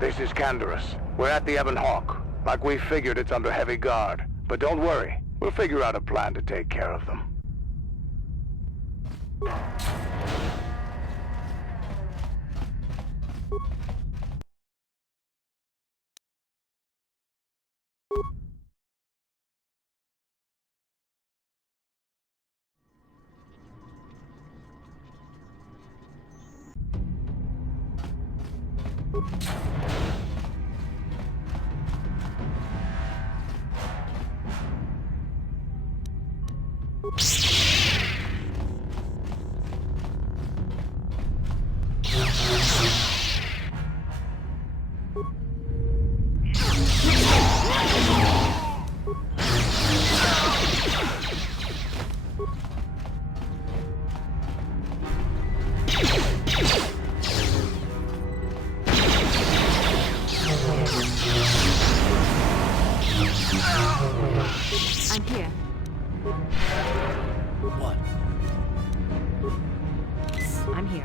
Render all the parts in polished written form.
This is Canderous. We're at the Ebon Hawk. Like we figured, it's under heavy guard. But don't worry, we'll figure out a plan to take care of them. I'm here. What? I'm here.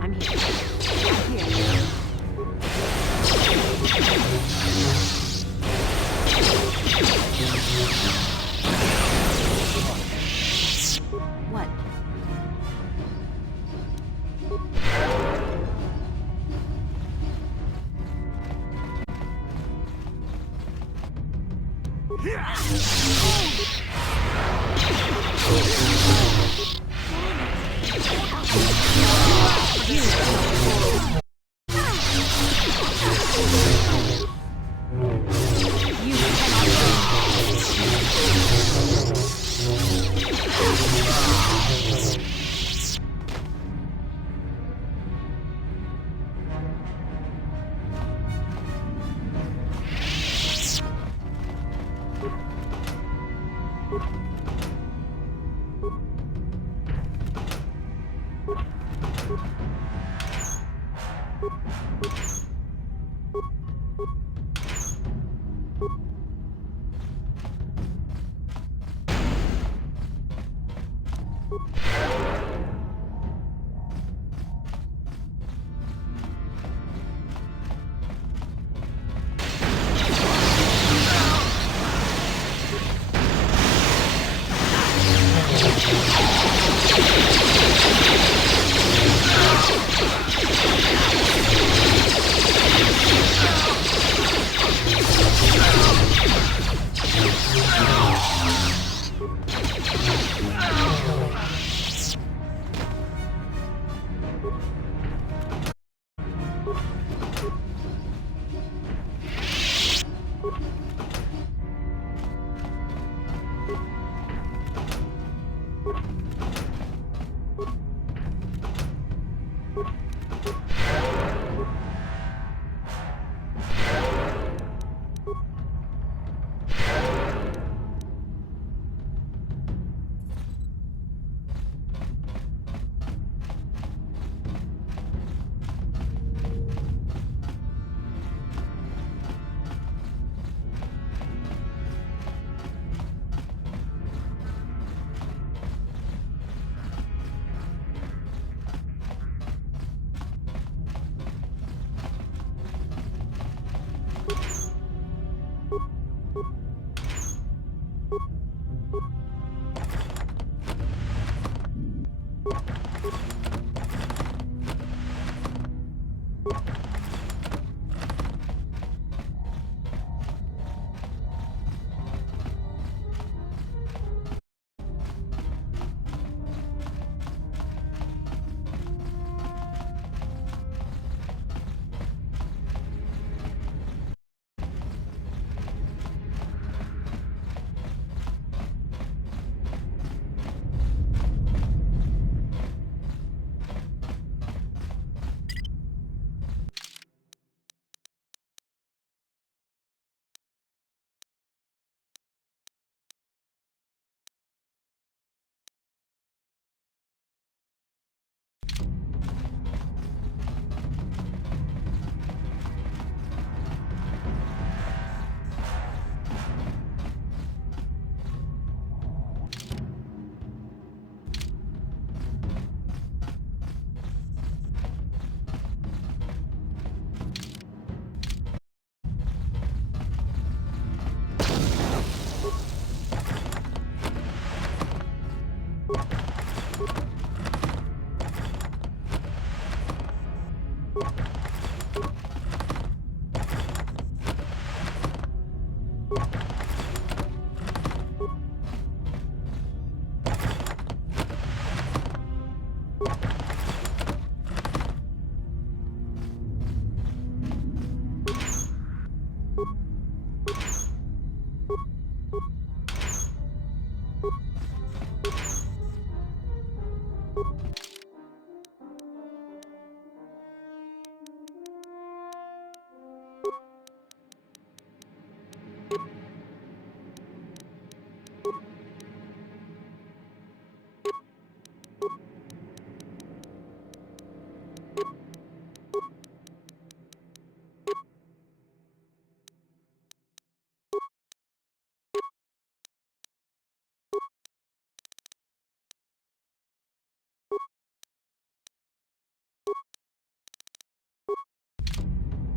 I'm here. I'm here.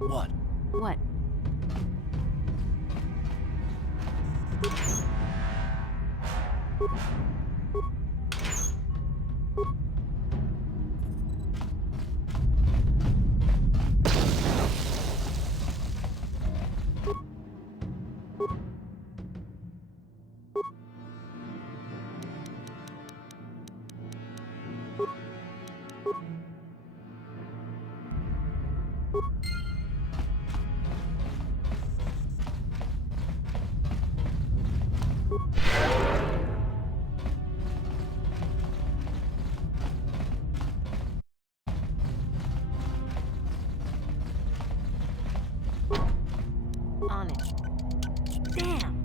What? What? On it. Damn!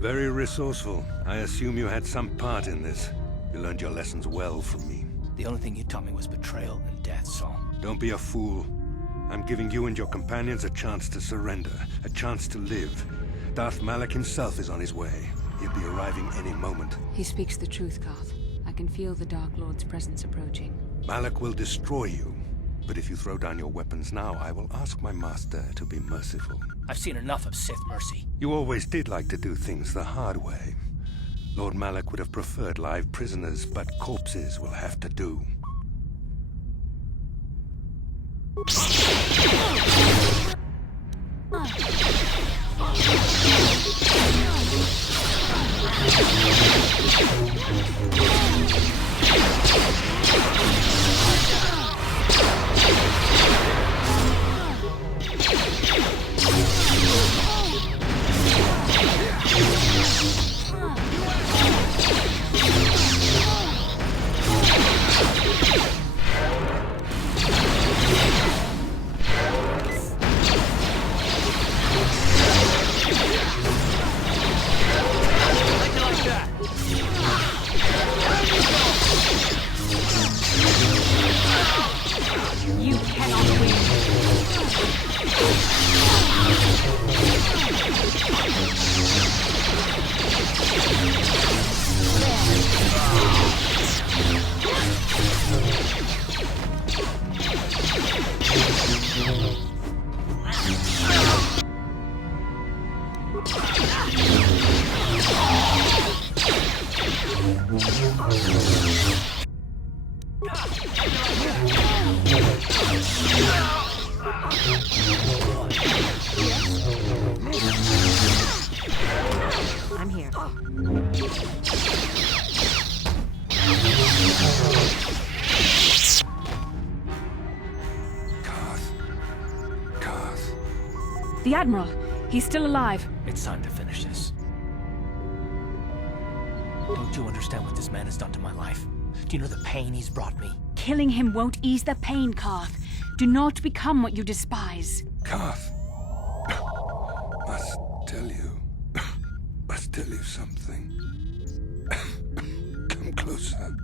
Very resourceful. I assume you had some part in this. You learned your lessons well from me. The only thing you taught me was betrayal and death, Saul. Don't be a fool. I'm giving you and your companions a chance to surrender, a chance to live. Darth Malak himself is on his way. He'll be arriving any moment. He speaks the truth, Karth. I can feel the Dark Lord's presence approaching. Malak will destroy you. But if you throw down your weapons now, I will ask my master to be merciful. I've seen enough of Sith mercy. You always did like to do things the hard way. Lord Malak would have preferred live prisoners, but corpses will have to do. You cannot win. I'm here. Karth. The Admiral! He's still alive. It's time to finish this. Don't you understand what this man has done to my life? Do you know the pain he's brought me? Killing him won't ease the pain, Karth. Do not become what you despise. Karth. Must tell you something. Come closer.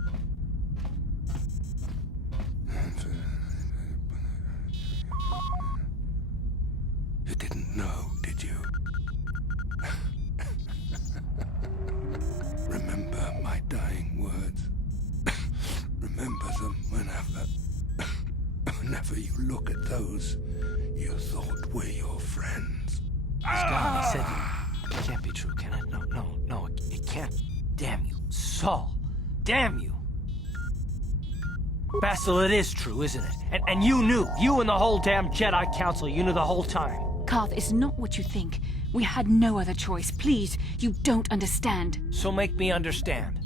You didn't know, did you? Remember my dying words. Remember them whenever you look at those you thought were your friends. He's gone. He said it can't be true, can it? No, it can't. Damn you, Saul. Damn you. Bastille, it is true, isn't it? And you knew. You and the whole damn Jedi Council, you knew the whole time. Karth, it's not what you think. We had no other choice. Please, you don't understand. So make me understand.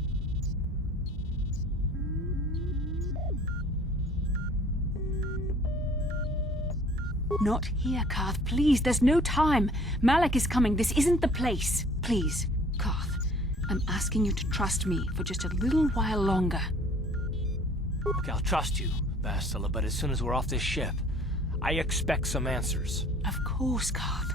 Not here, Karth. Please, there's no time. Malak is coming. This isn't the place. Please, Karth, I'm asking you to trust me for just a little while longer. Okay, I'll trust you, Bastille, but as soon as we're off this ship, I expect some answers. Of course, Karth.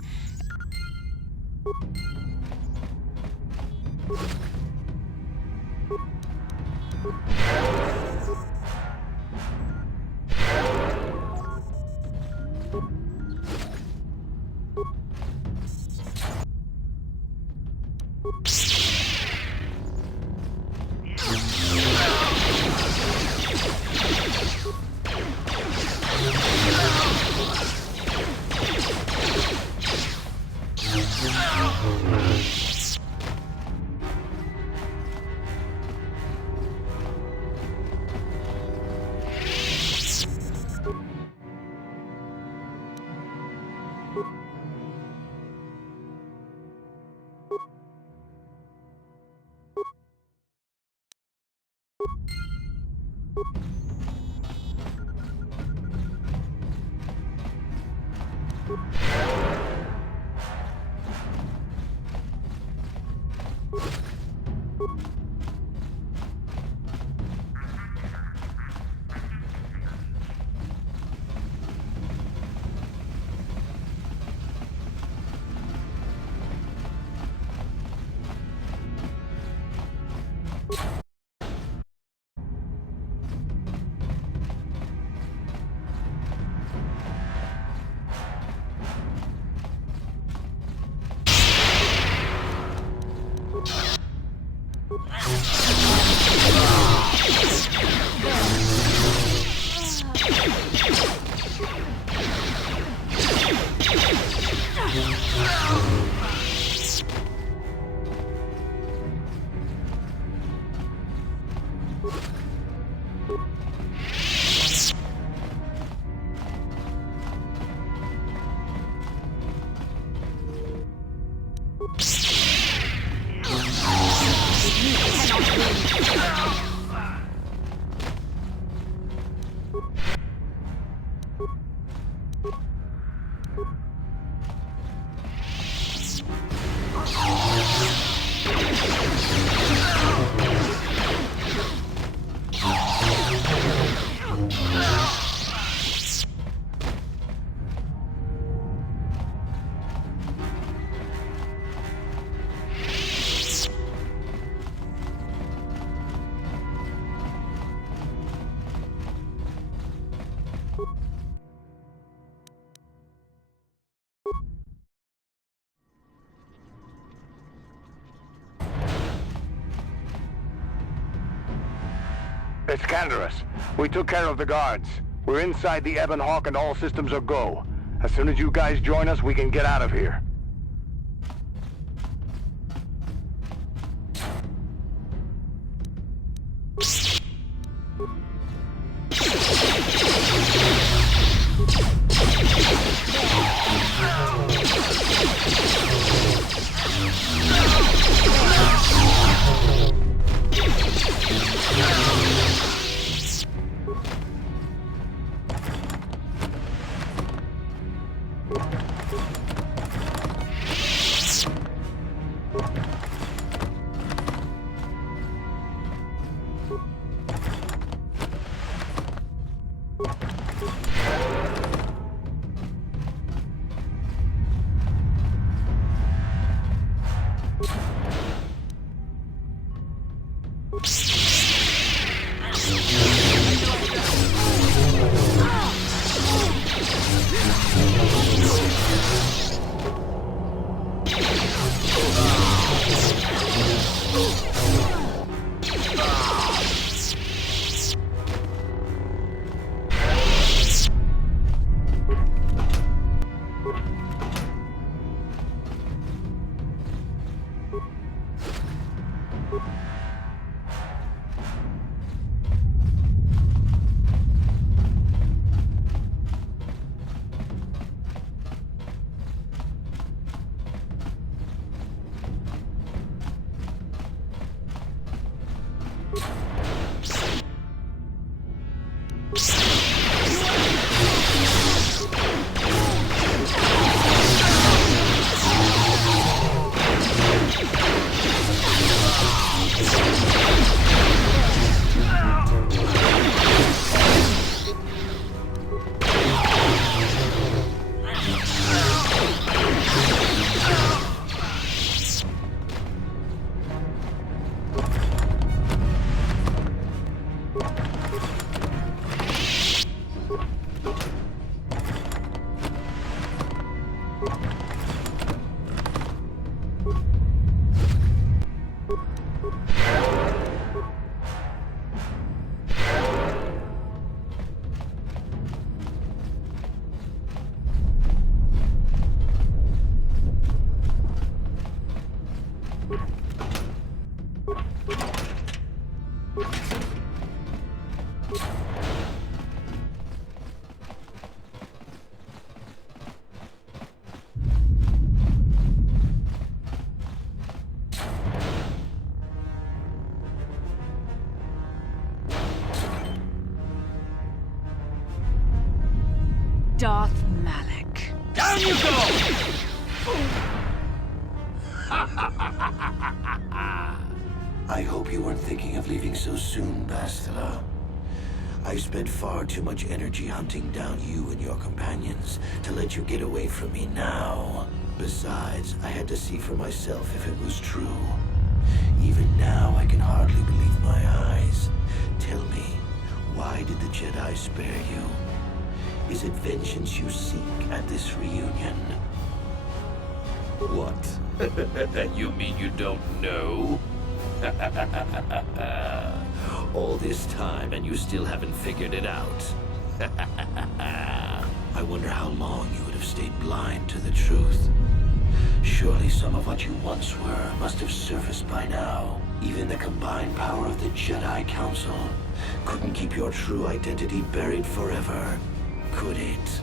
It's Canderous. We took care of the guards. We're inside the Ebon Hawk and all systems are go. As soon as you guys join us, we can get out of here. Darth Malak. Down you go! I hope you weren't thinking of leaving so soon, Bastila. I spent far too much energy hunting down you and your companions to let you get away from me now. Besides, I had to see for myself if it was true. Even now, I can hardly believe my eyes. Tell me, why did the Jedi spare you? Is it vengeance you seek at this reunion? What? You mean you don't know? All this time and you still haven't figured it out. I wonder how long you would have stayed blind to the truth. Surely some of what you once were must have surfaced by now. Even the combined power of the Jedi Council couldn't keep your true identity buried forever, could it?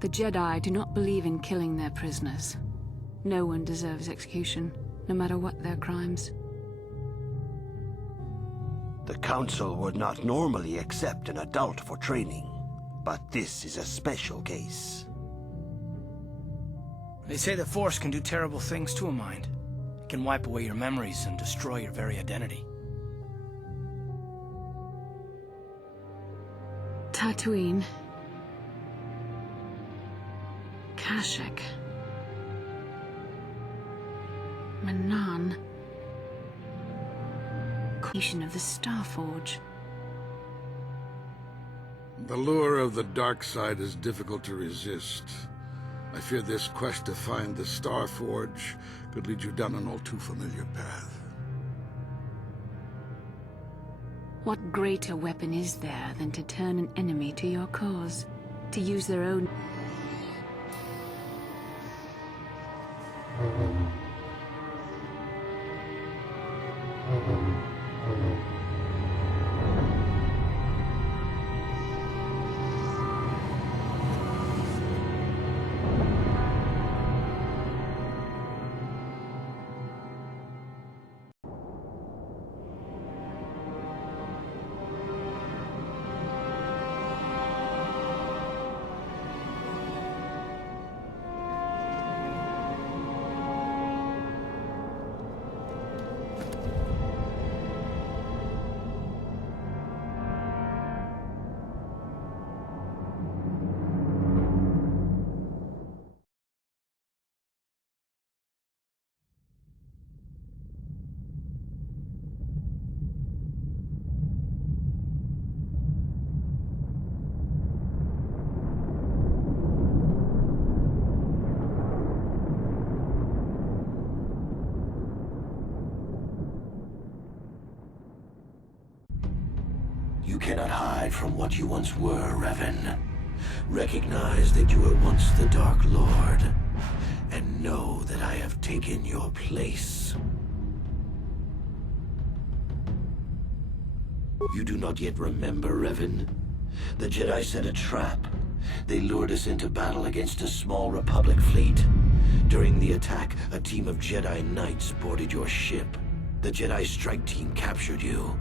The Jedi do not believe in killing their prisoners. No one deserves execution, no matter what their crimes. The Council would not normally accept an adult for training, but this is a special case. They say the Force can do terrible things to a mind. It can wipe away your memories and destroy your very identity. Tatooine. Kashyyyk. Manan. Creation of the Starforge. The lure of the dark side is difficult to resist. I fear this quest to find the Starforge could lead you down an all too familiar path. What greater weapon is there than to turn an enemy to your cause? To use their own... You cannot hide from what you once were, Revan. Recognize that you were once the Dark Lord, and know that I have taken your place. You do not yet remember, Revan? The Jedi set a trap. They lured us into battle against a small Republic fleet. During the attack, a team of Jedi Knights boarded your ship. The Jedi strike team captured you,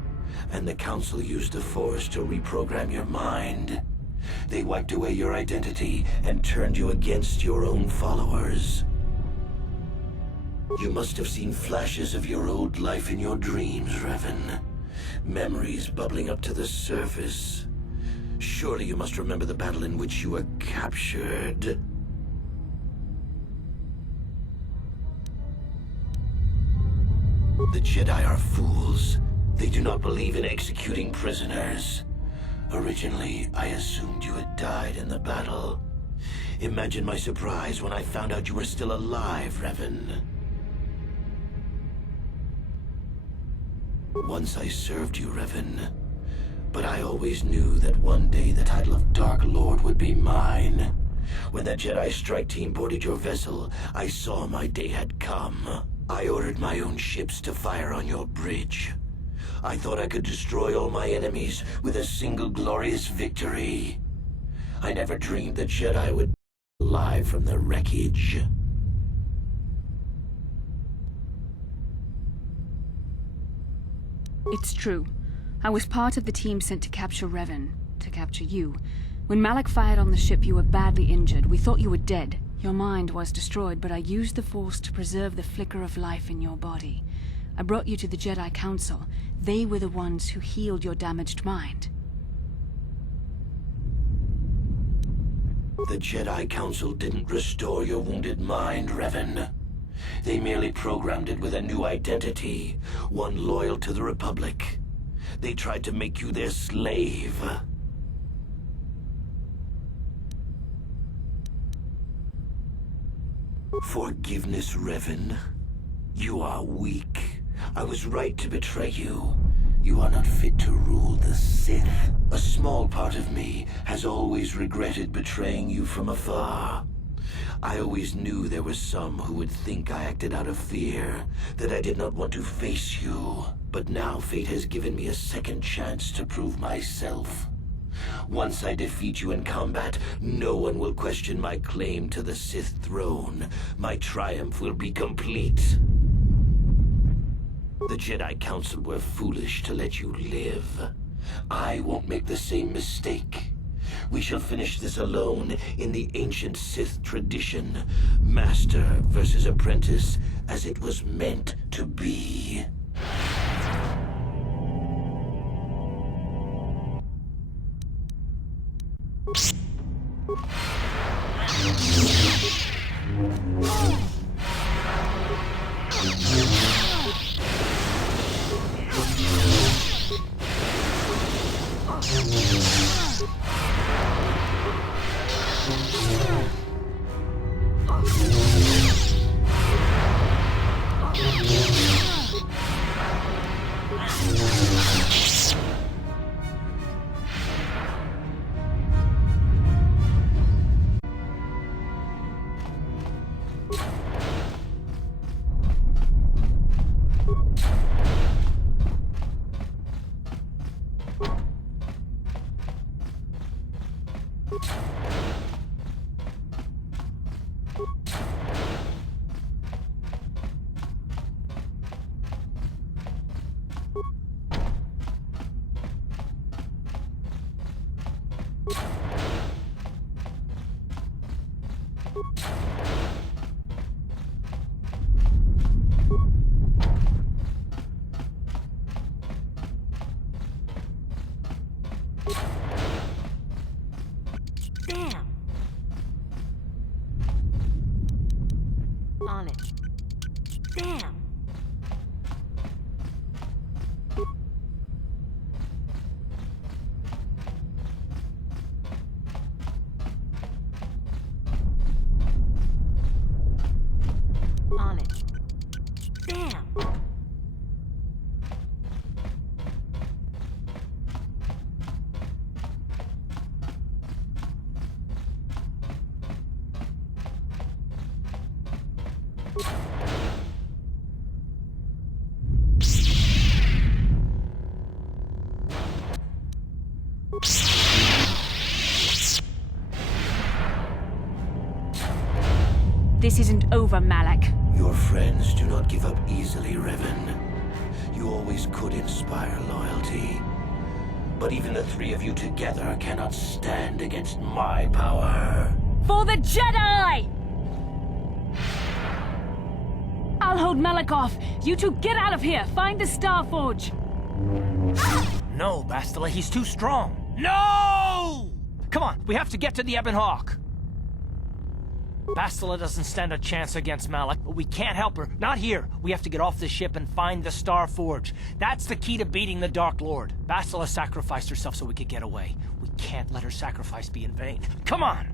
and the Council used the Force to reprogram your mind. They wiped away your identity and turned you against your own followers. You must have seen flashes of your old life in your dreams, Revan. Memories bubbling up to the surface. Surely you must remember the battle in which you were captured. The Jedi are fools. They do not believe in executing prisoners. Originally, I assumed you had died in the battle. Imagine my surprise when I found out you were still alive, Revan. Once I served you, Revan, but I always knew that one day the title of Dark Lord would be mine. When that Jedi strike team boarded your vessel, I saw my day had come. I ordered my own ships to fire on your bridge. I thought I could destroy all my enemies with a single glorious victory. I never dreamed the Jedi would be alive from the wreckage. It's true. I was part of the team sent to capture Revan, to capture you. When Malak fired on the ship, you were badly injured. We thought you were dead. Your mind was destroyed, but I used the Force to preserve the flicker of life in your body. I brought you to the Jedi Council. They were the ones who healed your damaged mind. The Jedi Council didn't restore your wounded mind, Revan. They merely programmed it with a new identity, one loyal to the Republic. They tried to make you their slave. Forgiveness, Revan. You are weak. I was right to betray you. You are not fit to rule the Sith. A small part of me has always regretted betraying you from afar. I always knew there were some who would think I acted out of fear, that I did not want to face you. But now fate has given me a second chance to prove myself. Once I defeat you in combat, no one will question my claim to the Sith throne. My triumph will be complete. The Jedi Council were foolish to let you live. I won't make the same mistake. We shall finish this alone in the ancient Sith tradition. Master versus apprentice, as it was meant to be. Damn. On it. Damn. On it. Damn. This isn't over, Malak. Your friends do not give up easily, Revan. You always could inspire loyalty. But even the three of you together cannot stand against my power. For the Jedi! I'll hold Malak off. You two get out of here. Find the Star Forge. No, Bastila, he's too strong. No! Come on, we have to get to the Ebon Hawk. Bastila doesn't stand a chance against Malak, but we can't help her. Not here. We have to get off the ship and find the Star Forge. That's the key to beating the Dark Lord. Bastila sacrificed herself so we could get away. We can't let her sacrifice be in vain. Come on!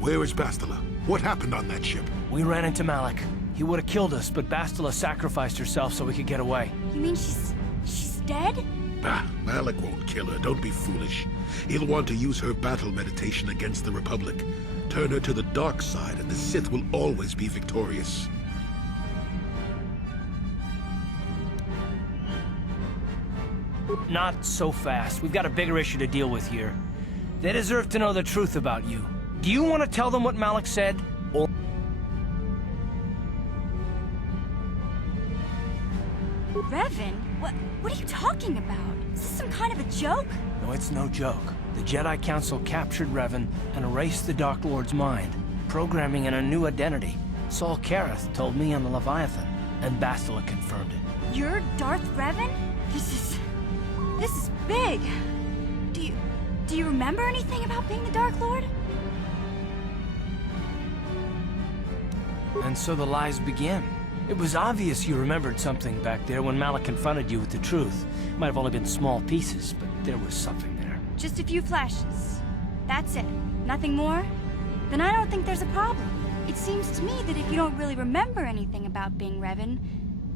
Where is Bastila? What happened on that ship? We ran into Malik. He would have killed us, but Bastila sacrificed herself so we could get away. You mean she's dead? Bah, Malik won't kill her. Don't be foolish. He'll want to use her battle meditation against the Republic. Turn her to the dark side, and the Sith will always be victorious. Not so fast. We've got a bigger issue to deal with here. They deserve to know the truth about you. Do you want to tell them what Malik said? Or... Revan? What are you talking about? Is this some kind of a joke? No, it's no joke. The Jedi Council captured Revan and erased the Dark Lord's mind, programming in a new identity. Saul Kareth told me on the Leviathan, and Bastila confirmed it. You're Darth Revan? This is big. Do you remember anything about being the Dark Lord? And so the lies begin. It was obvious you remembered something back there when Malik confronted you with the truth. Might have only been small pieces, but there was something there. Just a few flashes. That's it. Nothing more? Then I don't think there's a problem. It seems to me that if you don't really remember anything about being Revan,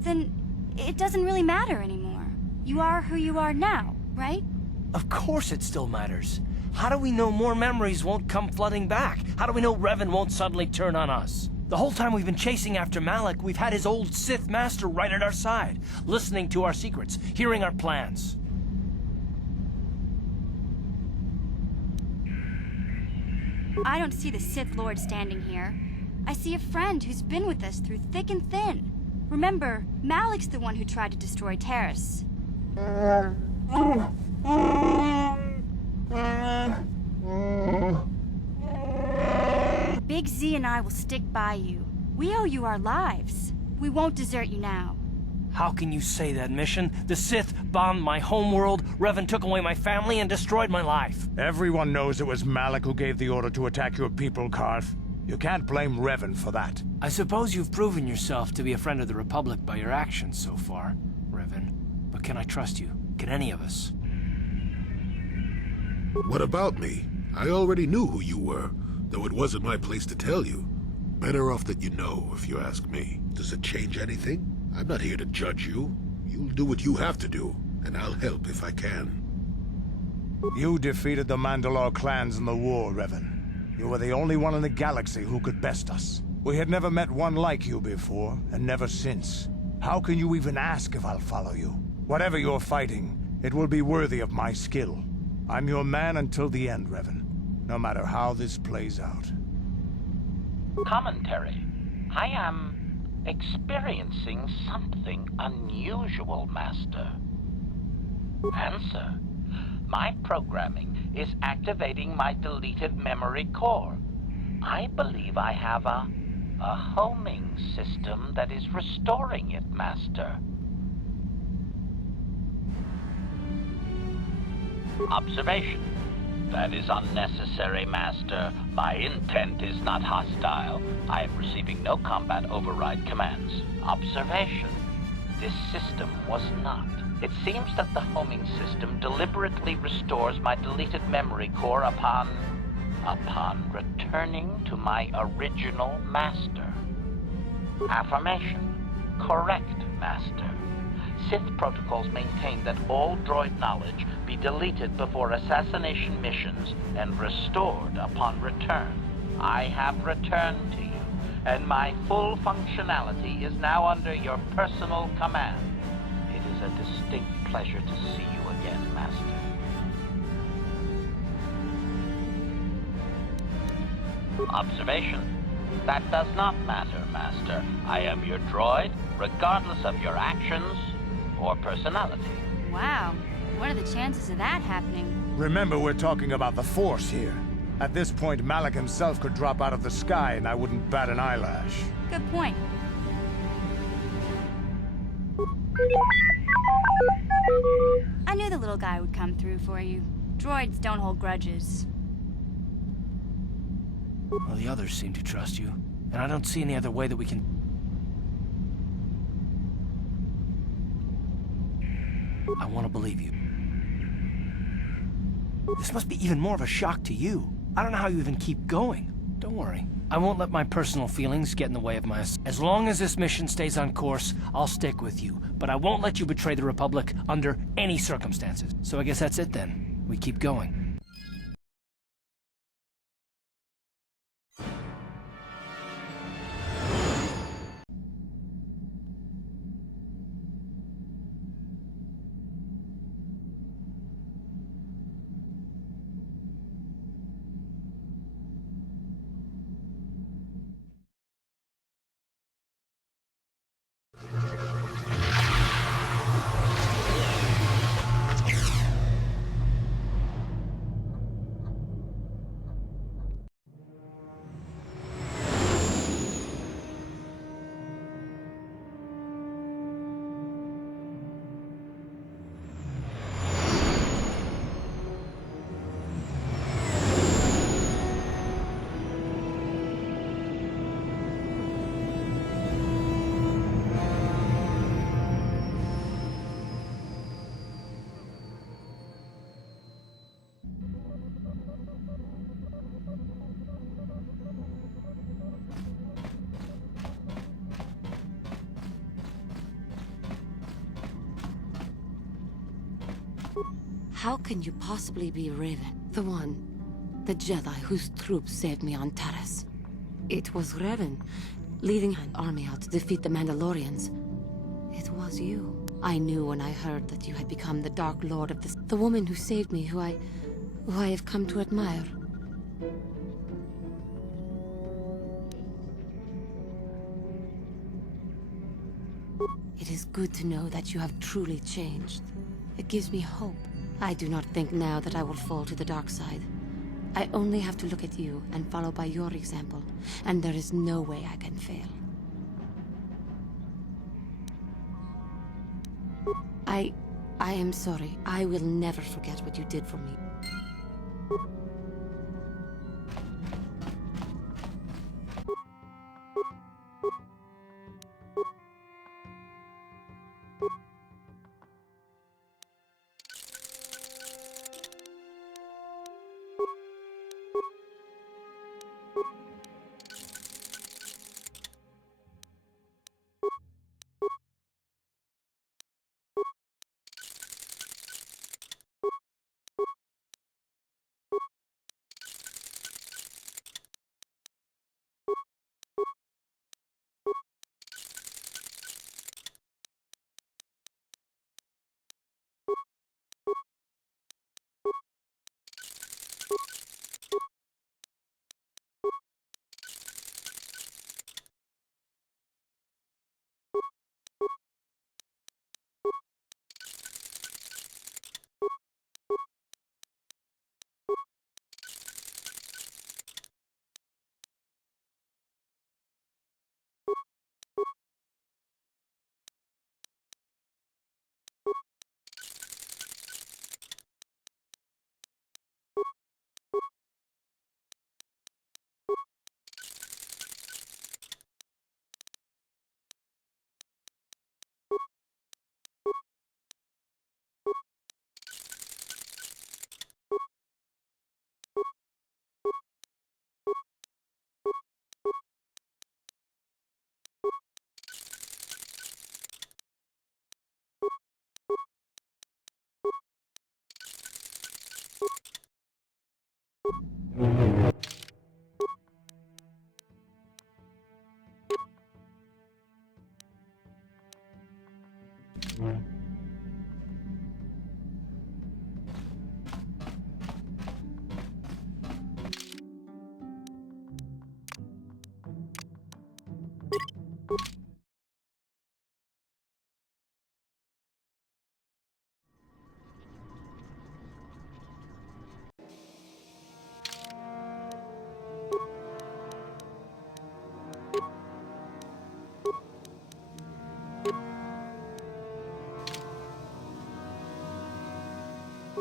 then it doesn't really matter anymore. You are who you are now, right? Of course it still matters. How do we know more memories won't come flooding back? How do we know Revan won't suddenly turn on us? The whole time we've been chasing after Malik, we've had his old Sith master right at our side, listening to our secrets, hearing our plans. I don't see the Sith Lord standing here. I see a friend who's been with us through thick and thin. Remember, Malik's the one who tried to destroy Terrace. Big Z and I will stick by you. We owe you our lives. We won't desert you now. How can you say that, Mission? The Sith bombed my homeworld, Revan took away my family, and destroyed my life. Everyone knows it was Malik who gave the order to attack your people, Karth. You can't blame Revan for that. I suppose you've proven yourself to be a friend of the Republic by your actions so far, Revan. But can I trust you? Can any of us? What about me? I already knew who you were, though it wasn't my place to tell you. Better off that you know, if you ask me. Does it change anything? I'm not here to judge you. You'll do what you have to do, and I'll help if I can. You defeated the Mandalore clans in the war, Revan. You were the only one in the galaxy who could best us. We had never met one like you before, and never since. How can you even ask if I'll follow you? Whatever you're fighting, it will be worthy of my skill. I'm your man until the end, Revan. No matter how this plays out. Commentary. I am experiencing something unusual, Master. Answer. My programming is activating my deleted memory core. I believe I have a homing system that is restoring it, Master. Observation. That is unnecessary, Master. My intent is not hostile. I am receiving no combat override commands. Observation. This system was not. It seems that the homing system deliberately restores my deleted memory core upon returning to my original master. Affirmation. Correct, Master. Sith protocols maintain that all droid knowledge be deleted before assassination missions and restored upon return. I have returned to you, and my full functionality is now under your personal command. It is a distinct pleasure to see you again, Master. Observation. That does not matter, Master. I am your droid, regardless of your actions or personality. Wow. What are the chances of that happening? Remember, we're talking about the Force here. At this point, Malik himself could drop out of the sky and I wouldn't bat an eyelash. Good point. I knew the little guy would come through for you. Droids don't hold grudges. Well, the others seem to trust you, and I don't see any other way that we can... I want to believe you. This must be even more of a shock to you. I don't know how you even keep going. Don't worry. I won't let my personal feelings get in the way of my... As long as this mission stays on course, I'll stick with you. But I won't let you betray the Republic under any circumstances. So I guess that's it then. We keep going. How can you possibly be Raven? The Jedi whose troops saved me on Taris. It was Raven, leading an army out to defeat the Mandalorians. It was you. I knew when I heard that you had become the Dark Lord of the woman who saved me, who I have come to admire. It is good to know that you have truly changed. It gives me hope. I do not think now that I will fall to the dark side. I only have to look at you and follow by your example, and there is no way I can fail. I am sorry. I will never forget what you did for me.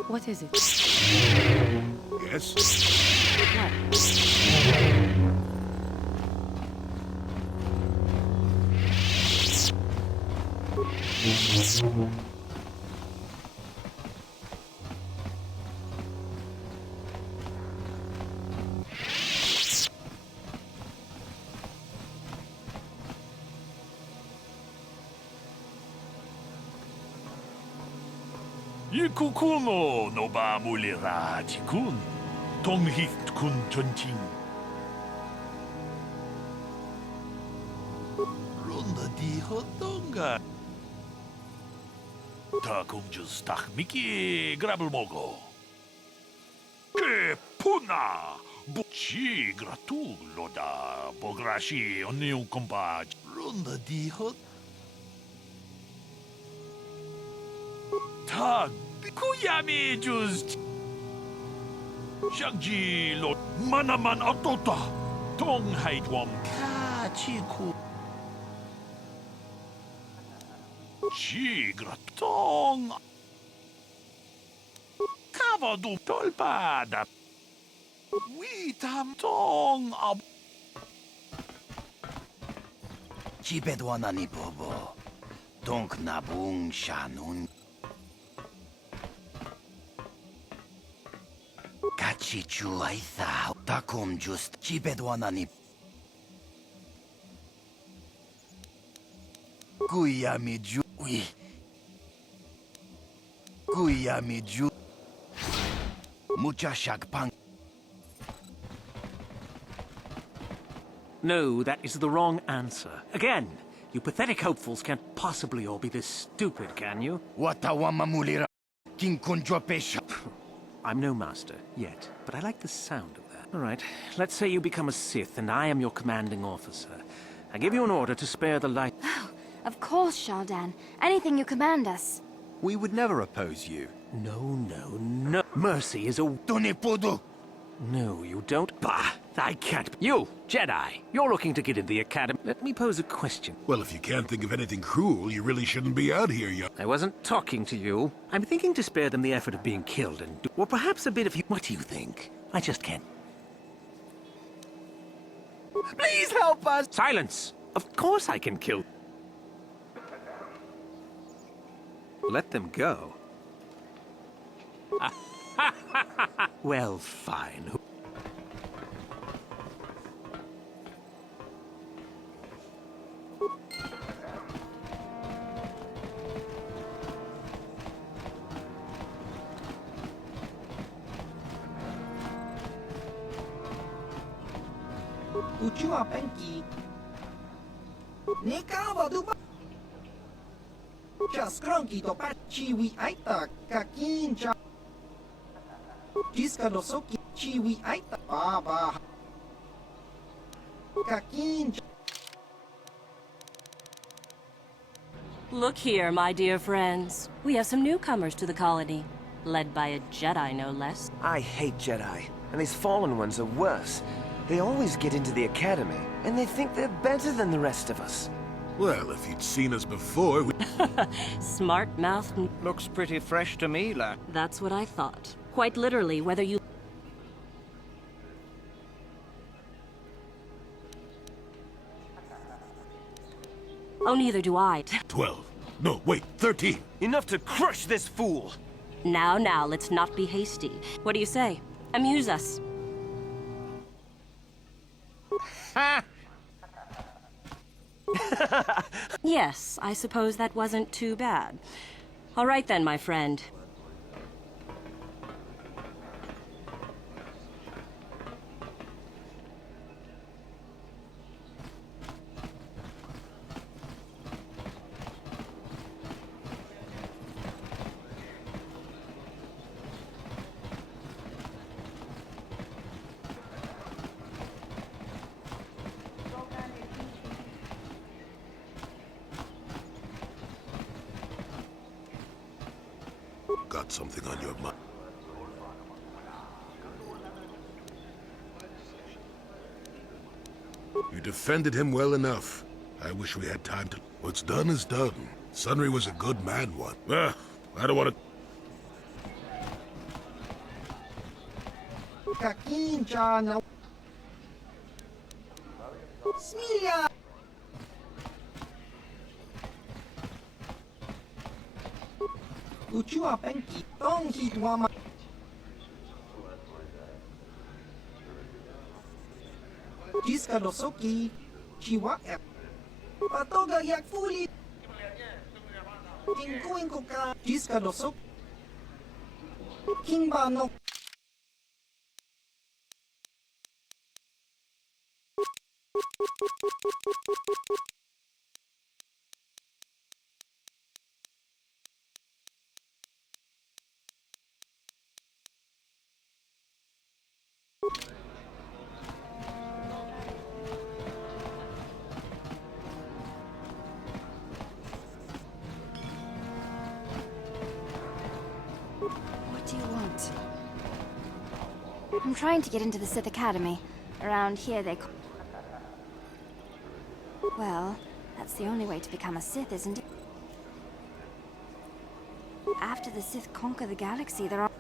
What is it? Yes? What? Ikukuno no ba muliraji kun. Tonghit kun chonching. Ronda di hotonga. Ta kung just tak miki grabel mogo. Ke puna. Buci gratulo da bograshi oniu compag. Ronda di hot. Tag kuyami just. Shangji lo manaman atota. Tong haidwam ka chiku. Chigratong. Kavadu tolpada. Witam tong ab. Chibedwana ni bobo. Donk nabung shanun. Kachichu aitha. Takum just chibedwana ni. Kuyami ju. Kuyami ju. Mucha shakpang. No, that is the wrong answer. Again, you pathetic hopefuls can't possibly all be this stupid, can you? Watawamamulira. Kinkunjopesha. I'm no master, yet, but I like the sound of that. All right, let's say you become a Sith, and I am your commanding officer. I give you an order to spare the light. Oh, of course, Shaldan. Anything you command us. We would never oppose you. No. Mercy is a... Tunipudu. No, you don't. Bah! I can't. You, Jedi, you're looking to get in the academy. Let me pose a question. Well, if you can't think of anything cruel, you really shouldn't be out here, young. I wasn't talking to you. I'm thinking to spare them the effort of being killed and... Or perhaps a bit of... What do you think? I just can't... Please help us! Silence! Of course I can kill... Let them go. Well, fine. Uchiwa Penki. Nikawa duba. Chaskronki to chiwi aita kakincha. Jiska dosoki chiwi aita baba. Kakincha. Look here, my dear friends. We have some newcomers to the colony. Led by a Jedi, no less. I hate Jedi, and these fallen ones are worse. They always get into the academy, and they think they're better than the rest of us. Well, if you'd seen us before, we... Smart mouth. Looks pretty fresh to me, lad. That's what I thought. Quite literally, whether you... Oh, neither do I. 12. No, wait, 13. Enough to crush this fool! Now, let's not be hasty. What do you say? Amuse us. Ha! Yes, I suppose that wasn't too bad. All right then, my friend. Got something on your mind. You defended him well enough. I wish we had time to... What's done is done. Sunry was a good man once. I don't want to... Kakincha. Smilia. Uchiwa Penki, Tong Hitwama. Jiska Dosoki, Chiwa Ep. Patoga Yak Fuli. Kinkuin ko ka, Jiska Dosoki. Kingbano. What do you want? I'm trying to get into the Sith Academy. Around here they call... Well, that's the only way to become a Sith, isn't it? After the Sith conquer the galaxy, there are...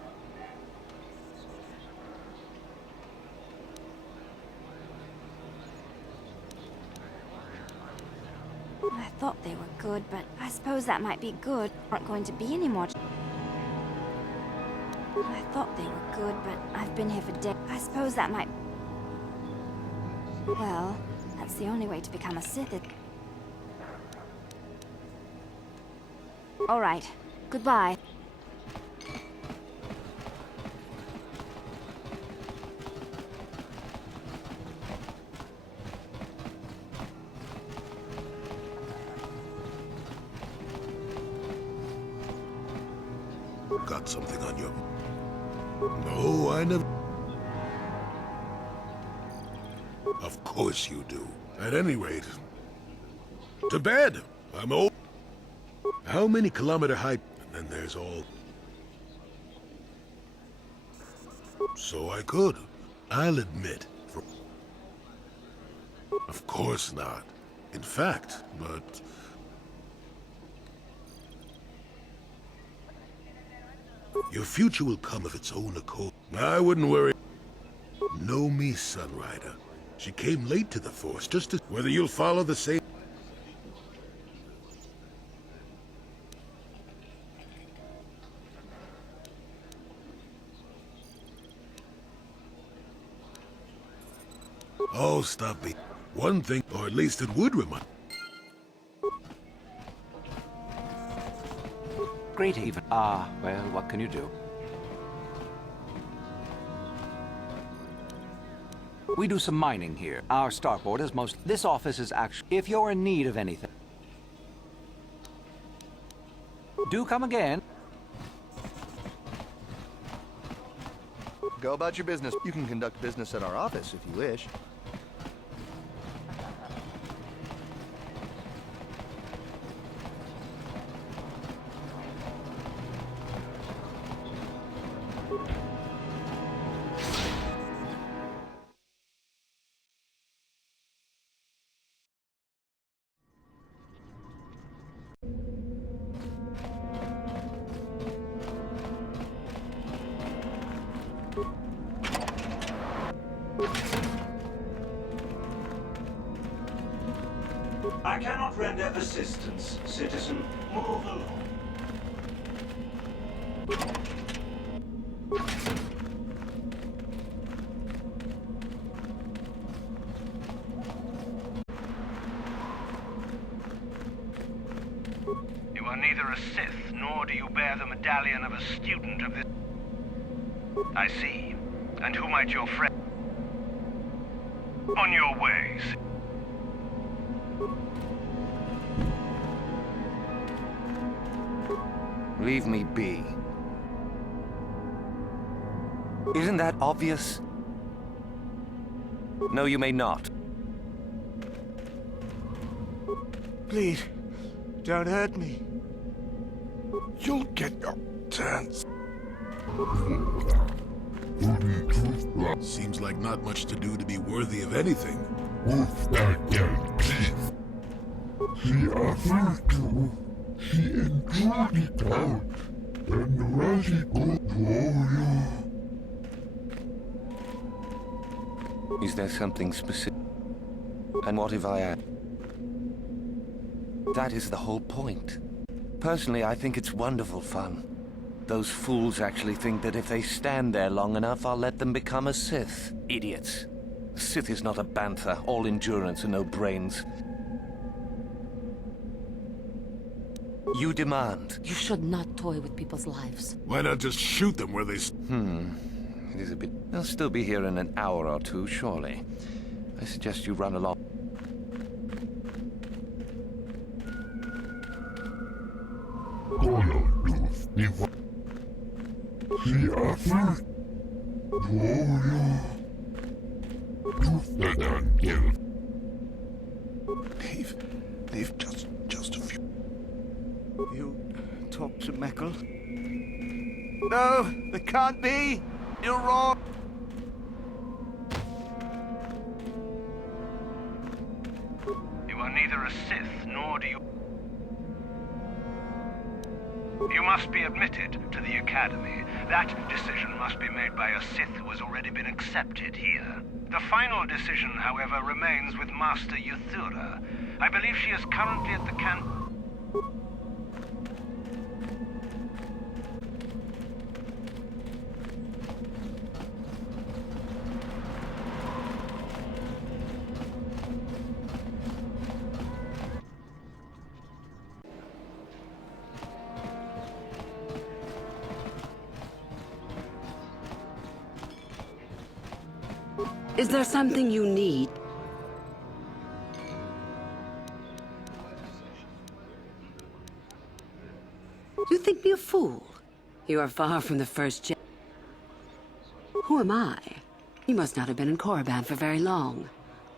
I thought they were good, but I suppose that might be good. Aren't going to be any more... I thought they were good, but I've been here for days. I suppose that might... Well, that's the only way to become a Sith. All right. Goodbye. Got something on you? No, I never... Of course you do. At any rate, to bed! I'm old. How many kilometer height? And then there's all... So I could. I'll admit. Of course not. In fact, but... Your future will come of its own accord. I wouldn't worry. Know me, Sunrider. She came late to the Force, just as... Whether you'll follow the same... Oh, stop it. One thing, or at least it would remind... Great even. Well, what can you do? We do some mining here. Our starport is most... This office is actually... If you're in need of anything... Do come again. Go about your business. You can conduct business at our office if you wish. I cannot render assistance, citizen. Move along. You are neither a Sith, nor do you bear the medallion of a student of this... I see. And who might your friend... On your ways. Leave me be. Isn't that obvious? No, you may not. Please, don't hurt me. You'll get your chance. Seems like not much to do to be worthy of anything. She enjoyed it out and ready go to Is there something specific? And what if I add? That is the whole point. Personally, I think it's wonderful fun. Those fools actually think that if they stand there long enough, I'll let them become a Sith. Idiots. Sith is not a bantha, all endurance and no brains. You demand. You should not toy with people's lives. Why not just shoot them where they... It is a bit... They'll still be here in an hour or two, surely. I suggest you run along. They've just a few... You talk to Meckel? No, they can't be! You're wrong! You are neither a Sith, nor do you... You must be admitted to the Academy. That decision must be made by a Sith who has already been accepted here. The final decision, however, remains with Master Yuthura. I believe she is currently at the camp... Is there something you need? You think me a fool? You are far from the first gen... Who am I? You must not have been in Korriban for very long.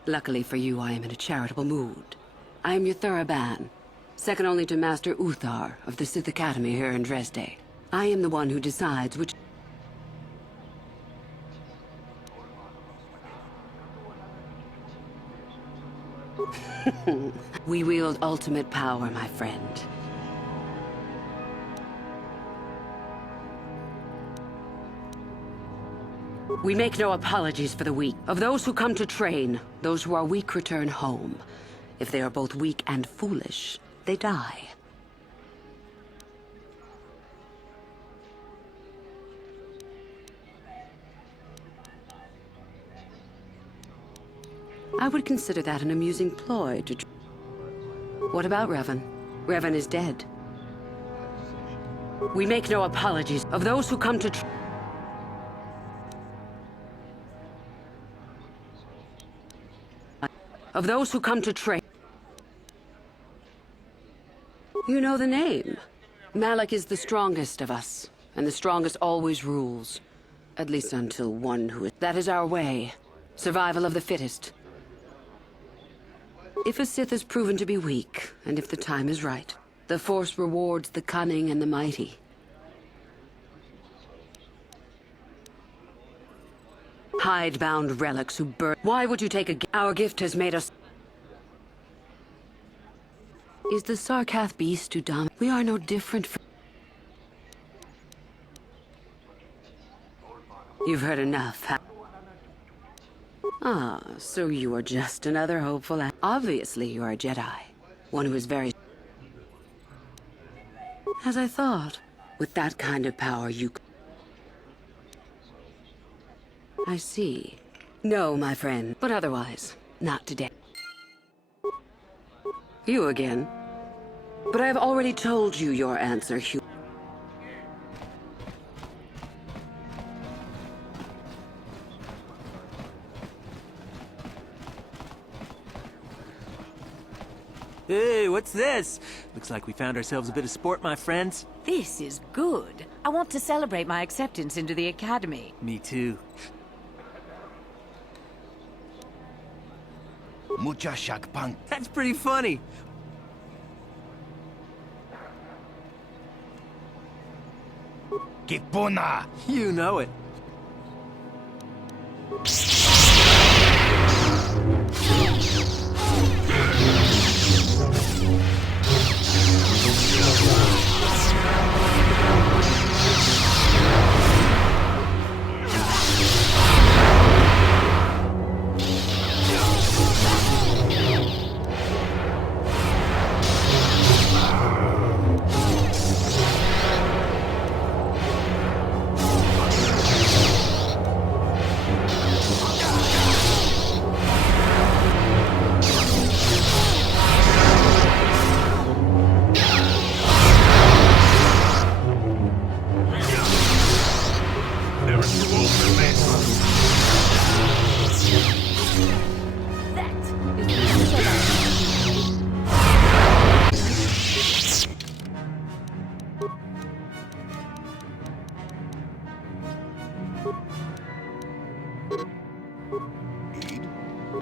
Luckily for you, I am in a charitable mood. I am your Thuraban, second only to Master Uthar of the Sith Academy here in Dresde. I am the one who decides which... We wield ultimate power, my friend. We make no apologies for the weak. Of those who come to train, those who are weak return home. If they are both weak and foolish, they die. I would consider that an amusing ploy to... What about Revan? Revan is dead. We make no apologies. Of those who come to... Of those who come to train... You know the name. Malak is the strongest of us, and the strongest always rules. At least until one who is... That is our way. Survival of the fittest. If a Sith is proven to be weak, and if the time is right, the Force rewards the cunning and the mighty. Hidebound relics who burn... Why would you take a... Our gift has made us... Is the Sarcath beast to dominate? We are no different from... You've heard enough, Ah, so you are just another hopeful... Obviously, you are a Jedi. One who is very... As I thought. With that kind of power, you... I see. No, my friend. But otherwise, not today. You again. But I have already told you your answer, Hugh. Hey, what's this? Looks like we found ourselves a bit of sport, my friends. This is good. I want to celebrate my acceptance into the Academy. Me too. Mucha shakpang. That's pretty funny. Kipuna! You know it.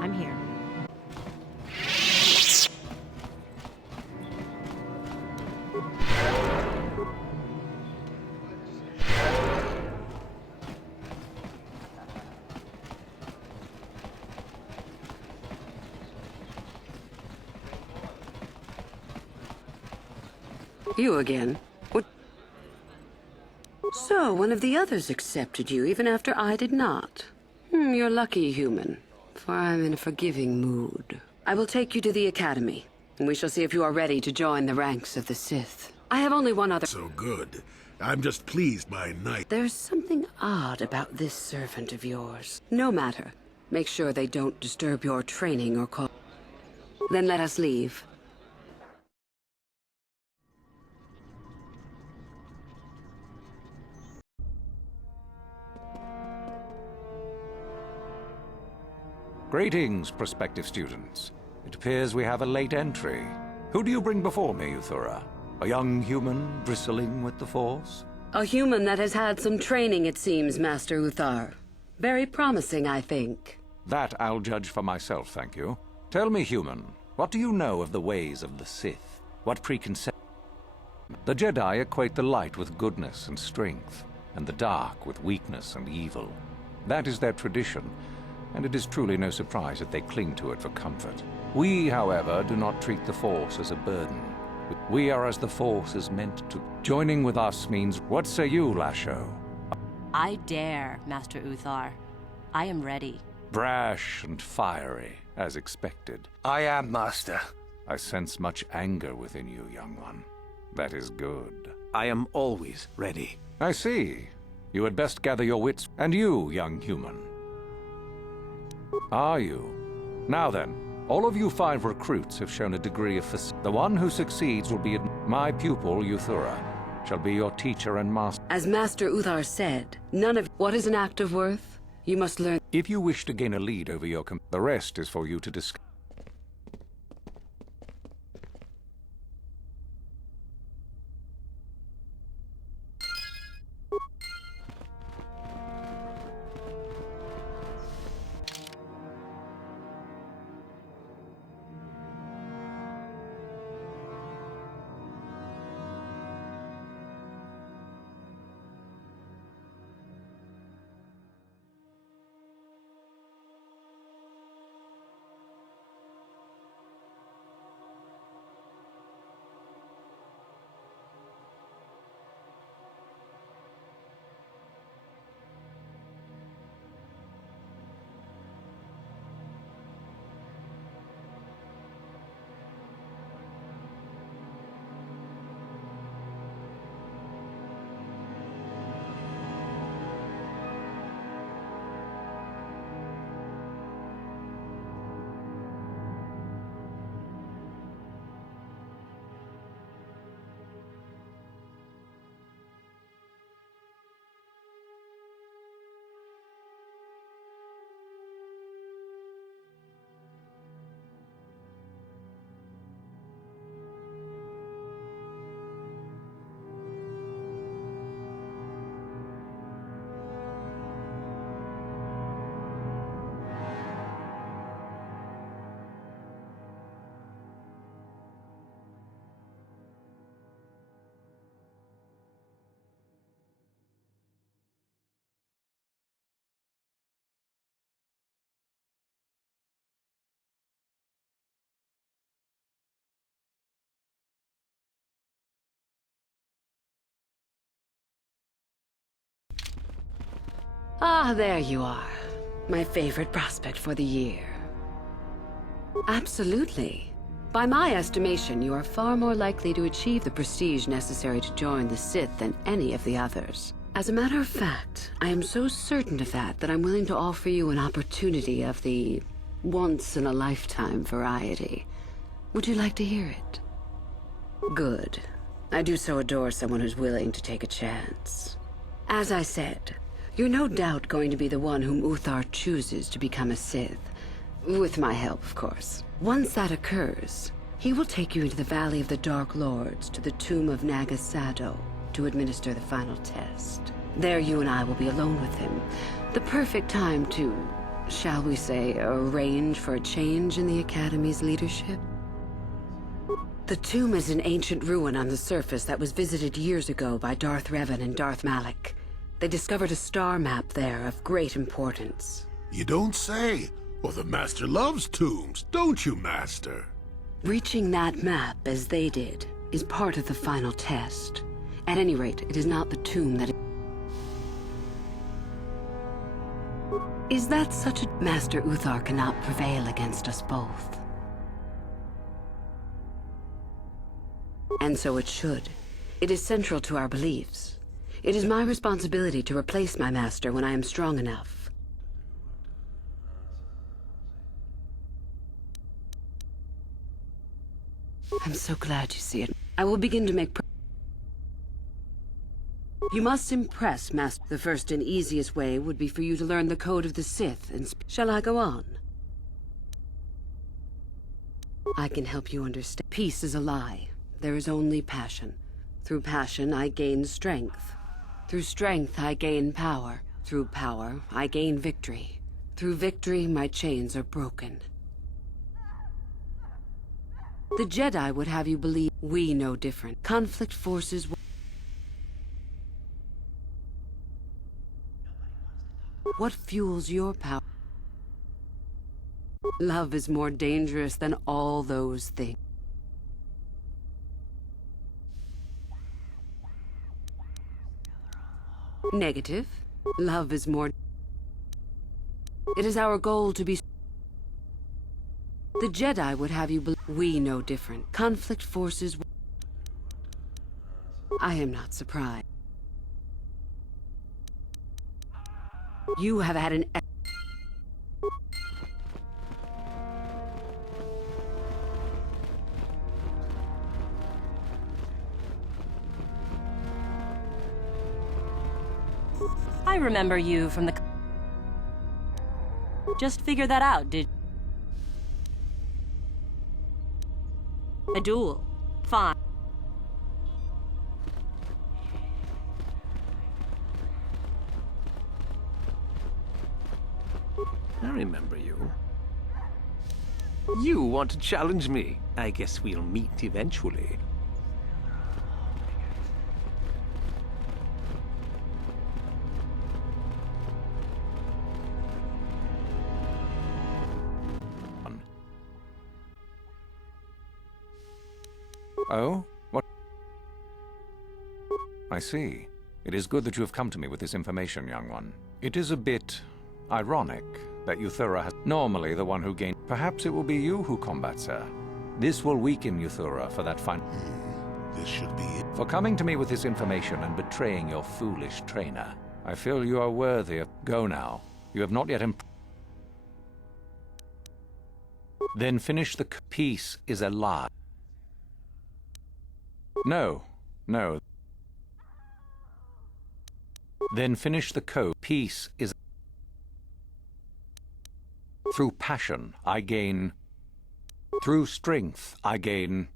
I'm here. You again? What? So, one of the others accepted you, even after I did not. You're lucky, human, for I'm in a forgiving mood. I will take you to the Academy, and we shall see if you are ready to join the ranks of the Sith. I have only one other— So good. I'm just pleased my knight— There's something odd about this servant of yours. No matter. Make sure they don't disturb your training or call— Then let us leave. Greetings, prospective students. It appears we have a late entry. Who do you bring before me, Uthura? A young human bristling with the Force? A human that has had some training, it seems, Master Uthar. Very promising, I think. That I'll judge for myself, thank you. Tell me, human, what do you know of the ways of the Sith? What preconceptions? The Jedi equate the light with goodness and strength, and the dark with weakness and evil. That is their tradition, and it is truly no surprise that they cling to it for comfort. We, however, do not treat the Force as a burden. We are as the Force is meant to. Joining with us means, what say you, Lasho? I dare, Master Uthar. I am ready. Brash and fiery, as expected. I am, Master. I sense much anger within you, young one. That is good. I am always ready. I see. You had best gather your wits. And you, young human. Are you? Now then, all of you 5 recruits have shown a degree of The one who succeeds will be my pupil, Uthura, shall be your teacher and master. As Master Uthar said, none of what is an act of worth, you must learn. If you wish to gain a lead over your the rest is for you to discuss. Ah, there you are. My favorite prospect for the year. Absolutely. By my estimation, you are far more likely to achieve the prestige necessary to join the Sith than any of the others. As a matter of fact, I am so certain of that I'm willing to offer you an opportunity of the once-in-a-lifetime variety. Would you like to hear it? Good. I do so adore someone who's willing to take a chance. As I said, you're no doubt going to be the one whom Uthar chooses to become a Sith. With my help, of course. Once that occurs, he will take you into the Valley of the Dark Lords to the tomb of Nagasado to administer the final test. There you and I will be alone with him. The perfect time to shall we say, arrange for a change in the Academy's leadership? The tomb is an ancient ruin on the surface that was visited years ago by Darth Revan and Darth Malak. They discovered a star map there of great importance. You don't say. Well, the Master loves tombs, don't you, Master? Reaching that map, as they did, is part of the final test. At any rate, it is not the tomb that... Is that such a... Master Uthar cannot prevail against us both. And so it should. It is central to our beliefs. It is my responsibility to replace my master when I am strong enough. I'm so glad you see it. I will begin to make... You must impress, Master. The first and easiest way would be for you to learn the code of the Sith and... Shall I go on? I can help you understand. Peace is a lie. There is only passion. Through passion, I gain strength. Through strength, I gain power. Through power, I gain victory. Through victory, my chains are broken. The Jedi would have you believe we know different. Conflict forces... What fuels your power? Love is more dangerous than all those things. Negative. Love is more... It is our goal to be... The Jedi would have you believe we know different. Conflict forces... I am not surprised. You have had an... I remember you from the... Just figured that out, did... A duel. Fine. I remember you. You want to challenge me? I guess we'll meet eventually. Oh? What? I see. It is good that you have come to me with this information, young one. It is a bit ironic that Euthura has... Normally the one who gained... Perhaps it will be you who combats her. This will weaken Euthura for that final... This should be it. For coming to me with this information and betraying your foolish trainer. I feel you are worthy of... Go now. You have not yet Then finish the... Peace is a lie. No. No. Then finish the code. Peace is... Through passion, I gain... Through strength, I gain...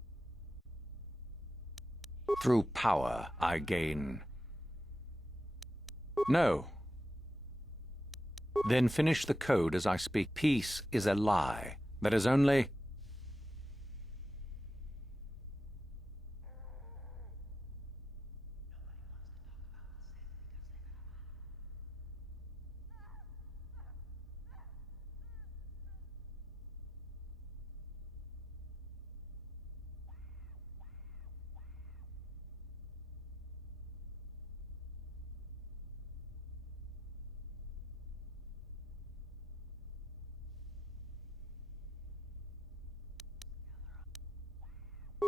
Through power, I gain... No. Then finish the code as I speak. Peace is a lie. That is only...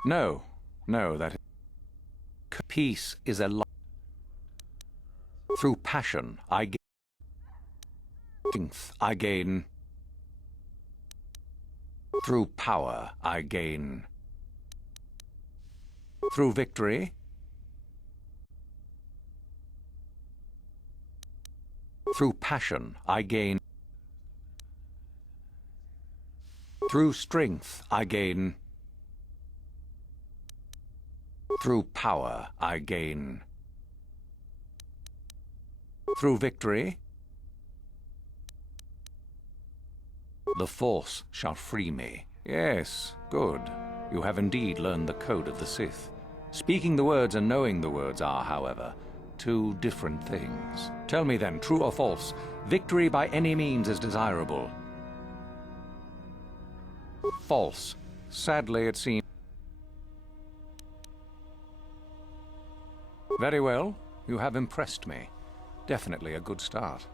No. No, that... Peace is a lie. Through passion, I gain... Strength, I gain... Through power, I gain... Through victory... Through passion, I gain... Through strength, I gain... Through power, I gain... Through victory... The Force shall free me. Yes, good. You have indeed learned the code of the Sith. Speaking the words and knowing the words are, however, two different things. Tell me then, true or false, victory by any means is desirable. False. Sadly, it seems. Very well. You have impressed me. Definitely a good start.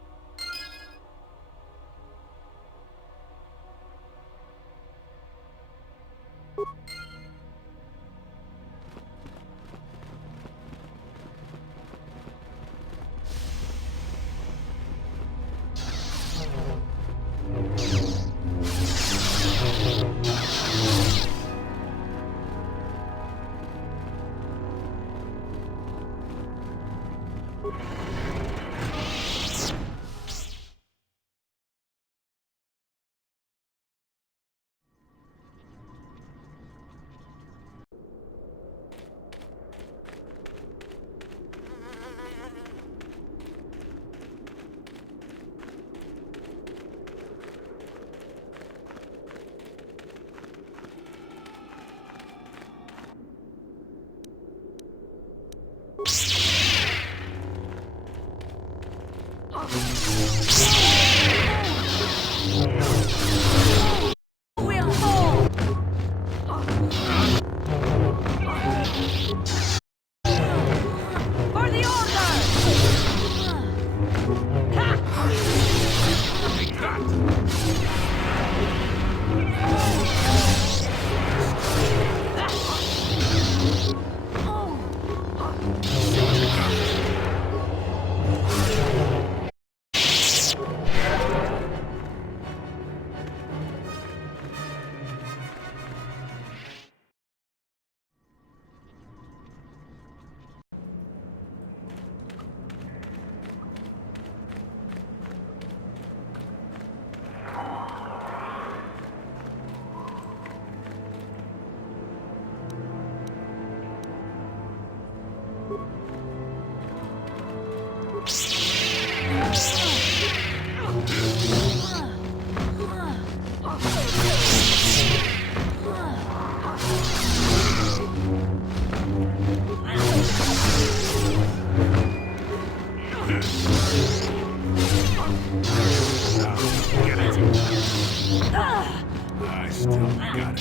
I still got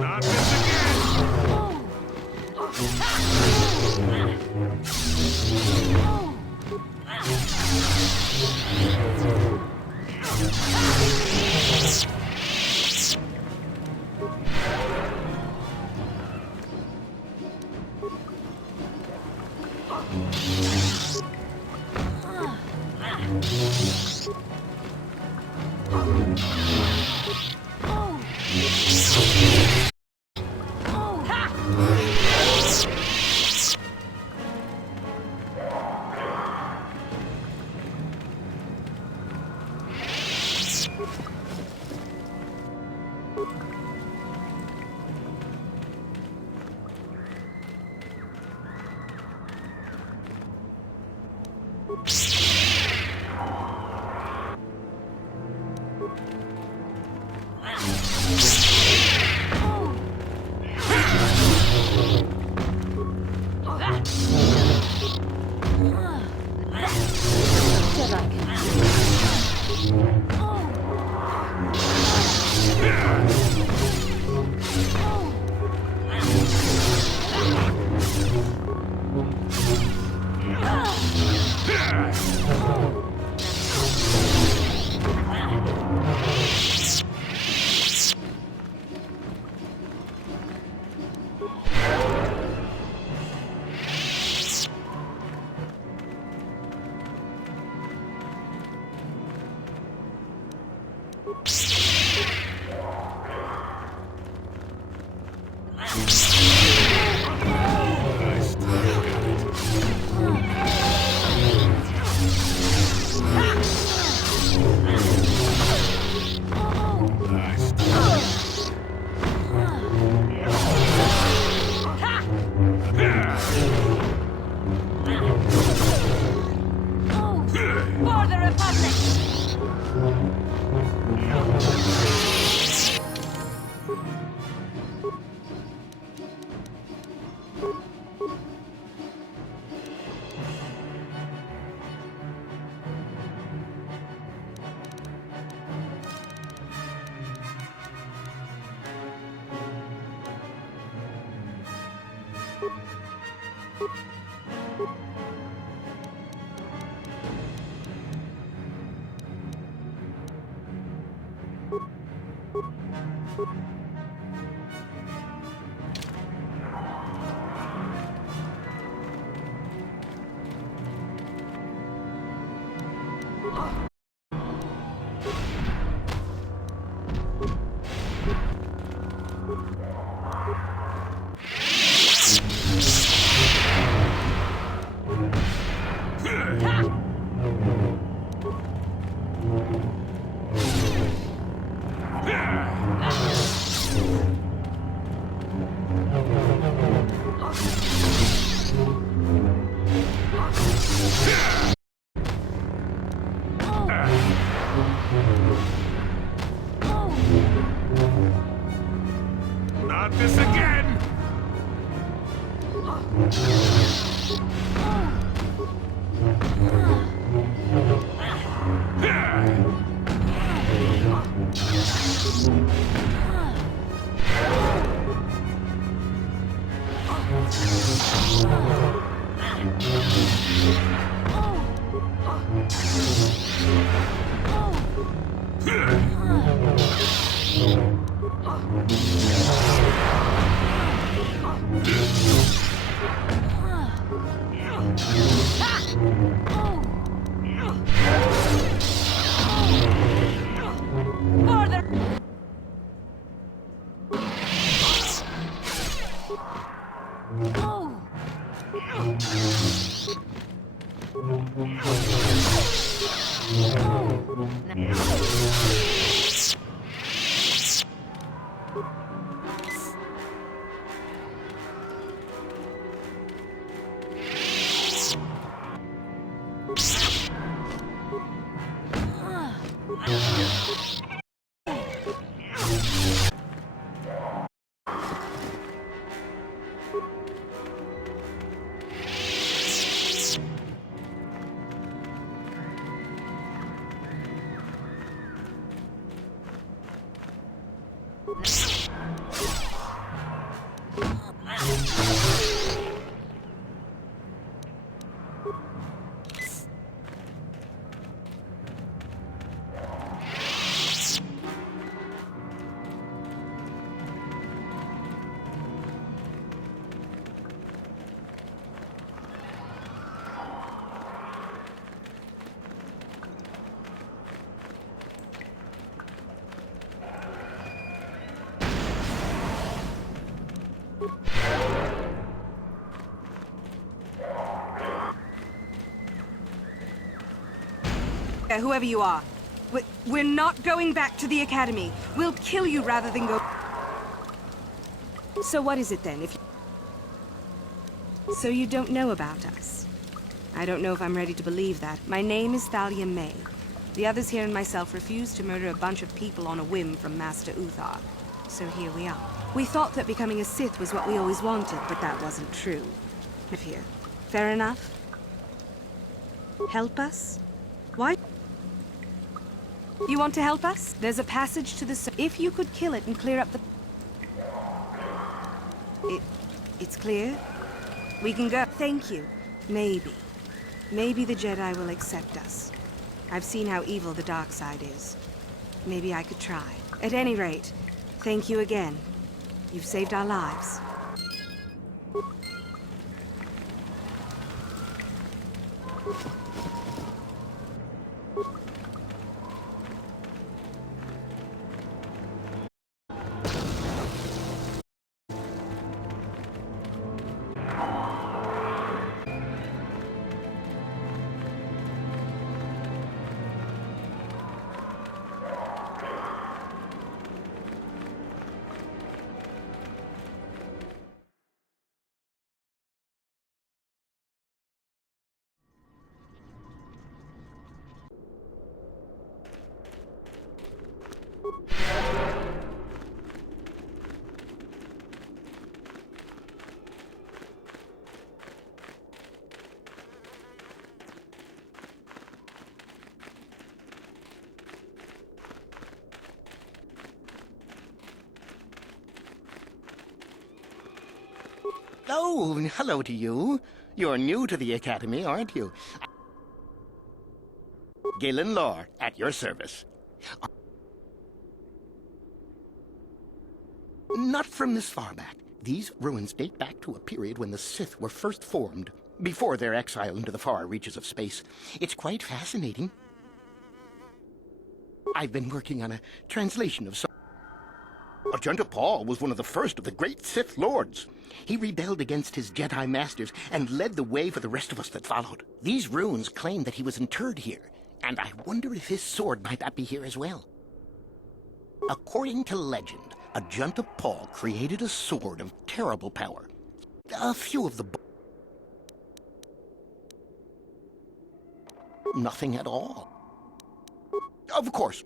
Not this again! For the Republic! Not this again! Whoever you are, we're not going back to the Academy. We'll kill you rather than go... So what is it then, if you... So you don't know about us? I don't know if I'm ready to believe that. My name is Thalia May. The others here and myself refused to murder a bunch of people on a whim from Master Uthar. So here we are. We thought that becoming a Sith was what we always wanted, but that wasn't true. Live here. Fair enough? Help us? Why? You want to help us? There's a passage to the... If you could kill it and clear up the... It's clear? We can go. Thank you. Maybe. Maybe the Jedi will accept us. I've seen how evil the dark side is. Maybe I could try. At any rate, thank you again. You've saved our lives. Oh, hello to you. You're new to the Academy, aren't you? Galen Lore, at your service. Not from this far back. These ruins date back to a period when the Sith were first formed, before their exile into the far reaches of space. It's quite fascinating. I've been working on a translation of some... Ajunta Paul was one of the first of the great Sith Lords. He rebelled against his Jedi Masters and led the way for the rest of us that followed. These runes claim that he was interred here, and I wonder if his sword might not be here as well. According to legend, Ajunta Paul created a sword of terrible power. A few of the... Nothing at all. Of course.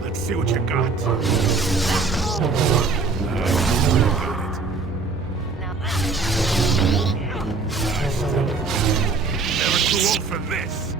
Let's see what you got. Never too old for this.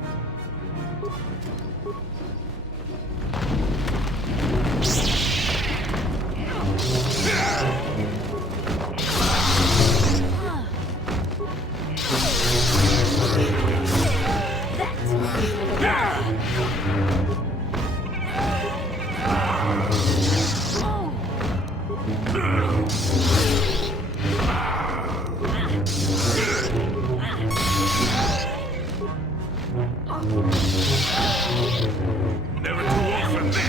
Never too old for this.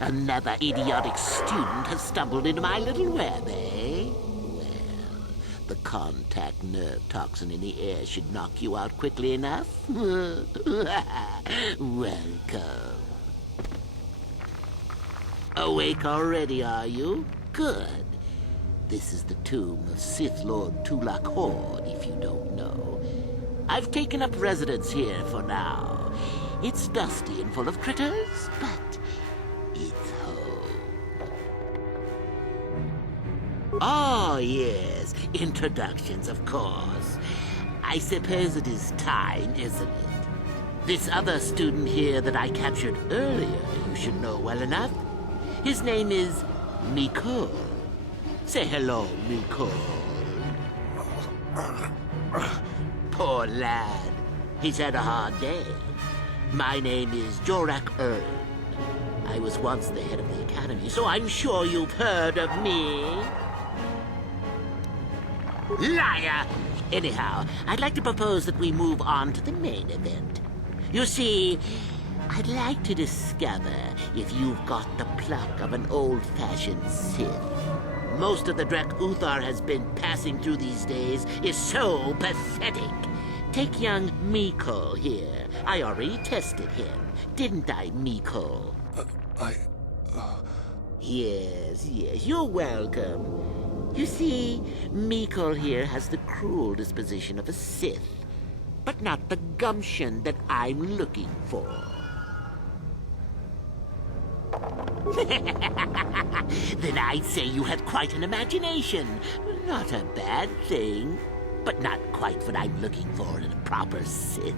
Another idiotic student has stumbled into my little web, eh? Well, the contact nerve toxin in the air should knock you out quickly enough. Welcome. Awake already, are you? Good. This is the tomb of Sith Lord Tulak Horde, if you don't know. I've taken up residence here for now. It's dusty and full of critters, but it's home. Oh, yes. Introductions, of course. I suppose it is time, isn't it? This other student here that I captured earlier, you should know well enough. His name is Mikol. Say hello, Mikol. Poor lad. He's had a hard day. My name is Jorak Ern. I was once the head of the academy, so I'm sure you've heard of me. Liar! Anyhow, I'd like to propose that we move on to the main event. You see, I'd like to discover if you've got the pluck of an old-fashioned Sith. Most of the Drek Uthar has been passing through these days is so pathetic. Take young Mikol here. I already tested him. Didn't I, Mikol? Yes, you're welcome. You see, Mikol here has the cruel disposition of a Sith, but not the gumption that I'm looking for. Then I'd say you have quite an imagination. Not a bad thing, but not quite what I'm looking for in a proper Sith.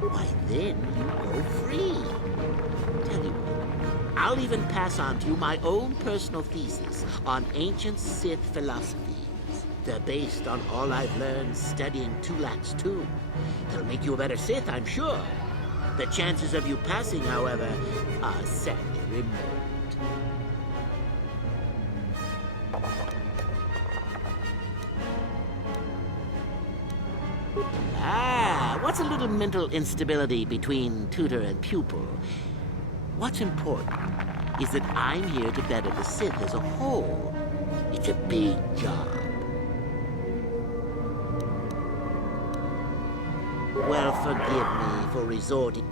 Why then, you go free. Tell you what, I'll even pass on to you my own personal thesis on ancient Sith philosophies. They're based on all I've learned studying Tulak's tomb. That'll make you a better Sith, I'm sure. The chances of you passing, however, are sadly remote. What's a little mental instability between tutor and pupil? What's important is that I'm here to better the Sith as a whole. It's a big job. Well, forgive me for resorting.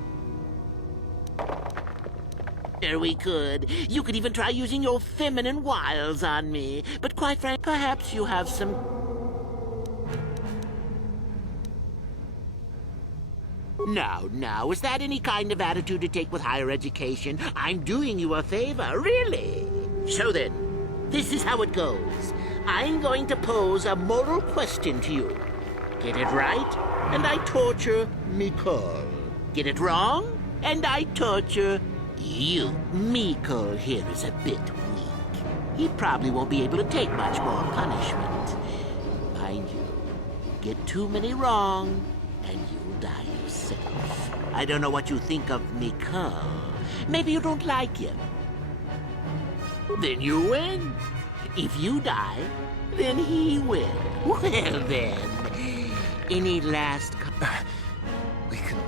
Sure we could. You could even try using your feminine wiles on me. But quite frankly, perhaps you have some... Now, is that any kind of attitude to take with higher education? I'm doing you a favor, really. So then, this is how it goes. I'm going to pose a moral question to you. Get it right, and I torture Mikol. Get it wrong, and I torture you. Mikol here is a bit weak. He probably won't be able to take much more punishment. Mind you, get too many wrong, and you'll die yourself. I don't know what you think of Mikol. Maybe you don't like him. Then you win. If you die, then he wins. Well then, any last... We can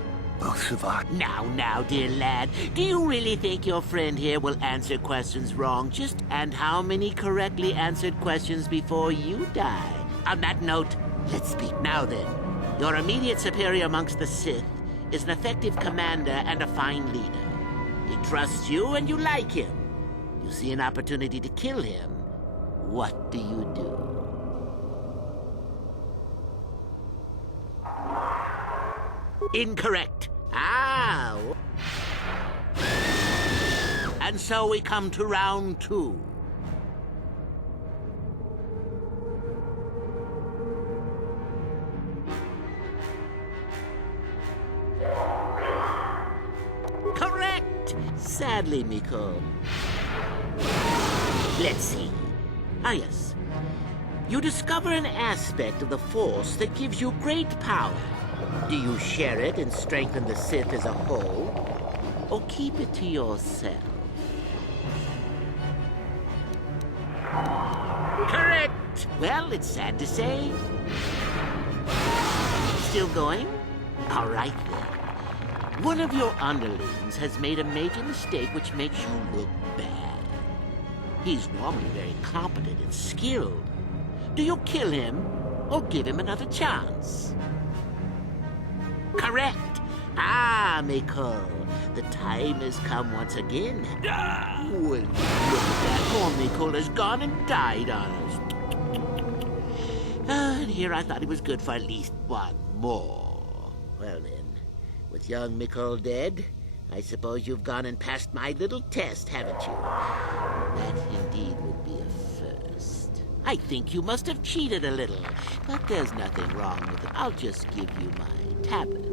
both survive. Now, dear lad, do you really think your friend here will answer questions wrong? And how many correctly answered questions before you die? On that note, let's speak now then. Your immediate superior amongst the Sith is an effective commander and a fine leader. He trusts you and you like him. You see an opportunity to kill him. What do you do? Incorrect. And so we come to round 2. Correct! Sadly, Mikol. Let's see. Yes. You discover an aspect of the Force that gives you great power. Do you share it and strengthen the Sith as a whole? Or keep it to yourself? Correct! Well, it's sad to say. Still going? All right, then. One of your underlings has made a major mistake which makes you look bad. He's normally very competent and skilled. Do you kill him or give him another chance? Correct. Mikol. The time has come once again. Well, look at that. Omnicole's gone and died on us. And here I thought he was good for at least one more. Well then, with young Mikol dead, I suppose you've gone and passed my little test, haven't you? That indeed would be a first. I think you must have cheated a little, but there's nothing wrong with it. I'll just give you my tablet.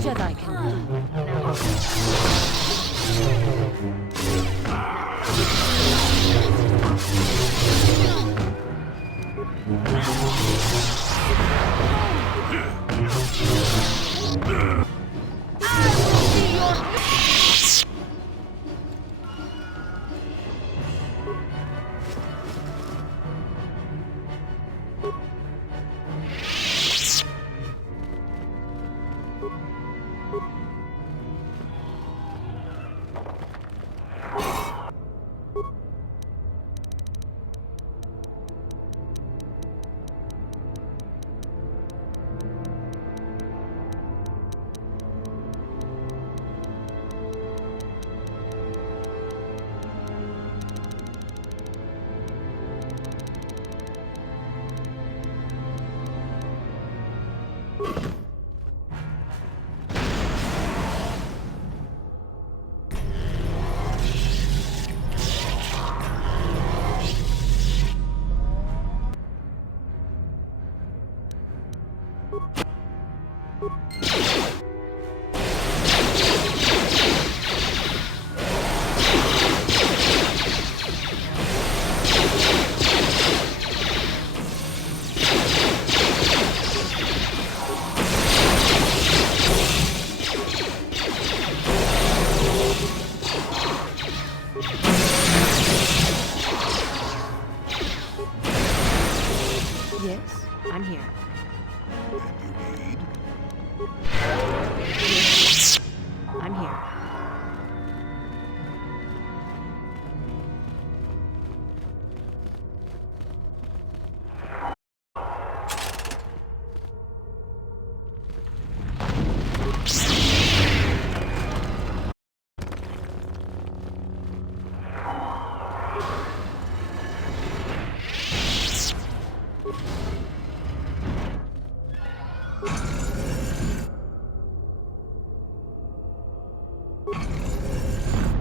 Jedi can.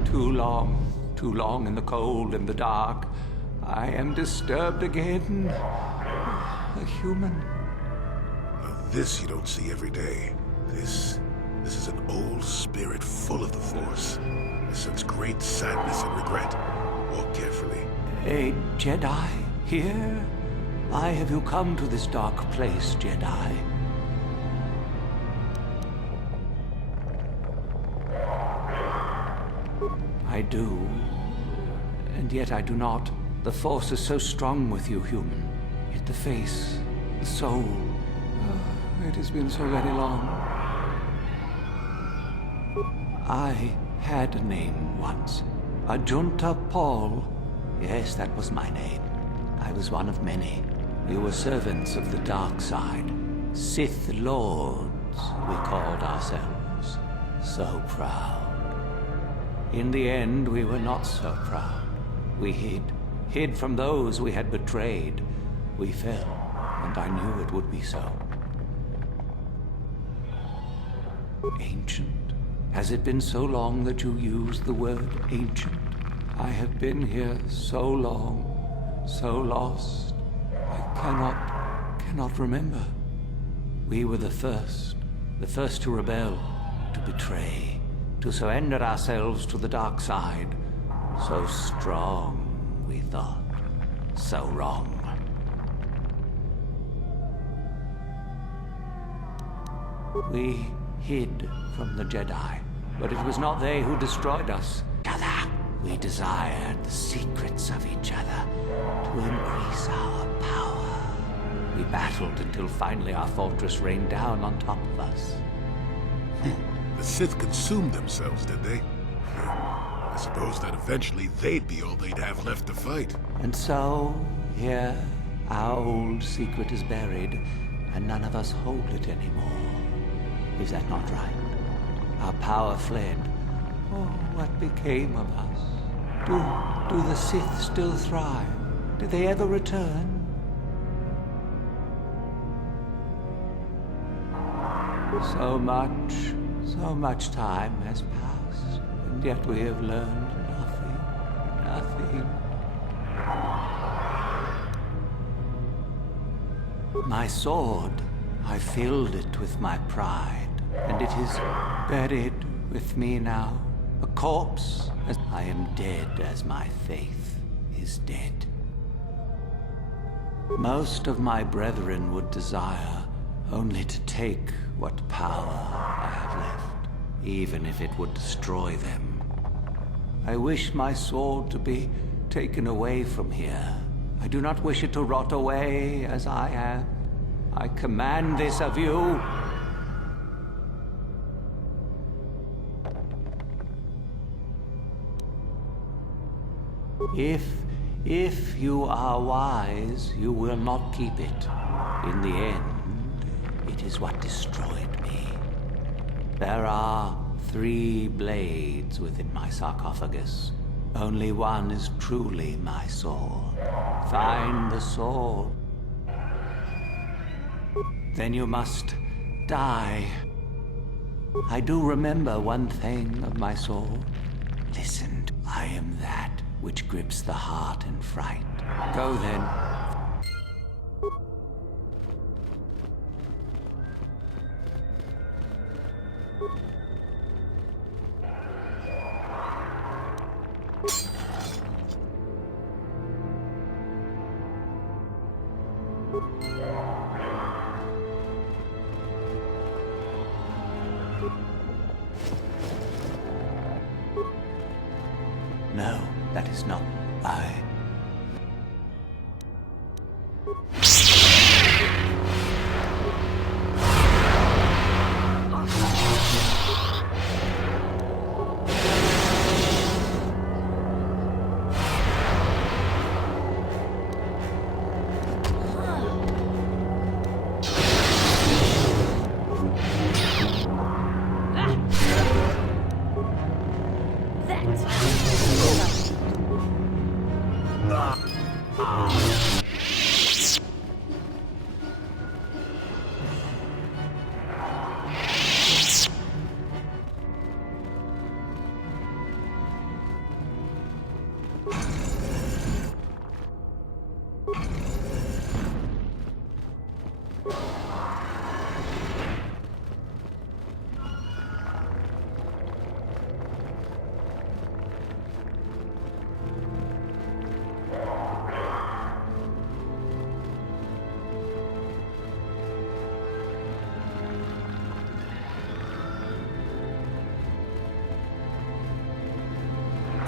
Too long in the cold and the dark. I am disturbed again. A human. Now this you don't see every day. This is an old spirit full of the Force. I sense great sadness and regret. Walk carefully. A Jedi here? Why have you come to this dark place, Jedi? I do, and yet I do not. The Force is so strong with you, human. Yet the face, the soul, it has been so very long. I had a name once. Ajunta Paul. Yes, that was my name. I was one of many. We were servants of the dark side. Sith Lords, we called ourselves. So proud. In the end, we were not so proud. We hid from those we had betrayed. We fell, and I knew it would be so. Ancient? Has it been so long that you used the word ancient? I have been here so long, so lost. I cannot remember. We were the first to rebel, to betray, to surrender ourselves to the dark side. So strong, we thought. So wrong. We hid from the Jedi, but it was not they who destroyed us. We desired the secrets of each other to increase our power. We battled until finally our fortress rained down on top of us. The Sith consumed themselves, did they? I suppose that eventually they'd be all they'd have left to fight. And so, here, our old secret is buried, and none of us hold it anymore. Is that not right? Our power fled. Oh, what became of us? Do the Sith still thrive? Did they ever return? So much time has passed, and yet we have learned nothing. My sword, I filled it with my pride, and it is buried with me now, a corpse, as I am dead as my faith is dead. Most of my brethren would desire only to take what power I have left, even if it would destroy them. I wish my sword to be taken away from here. I do not wish it to rot away as I am. I command this of you. If you are wise, you will not keep it. In the end, it is what destroyed me. There are 3 blades within my sarcophagus. Only one is truly my sword. Find the sword. Then you must die. I do remember one thing of my sword. Listen, I am that which grips the heart in fright. Go then. No, that is not I.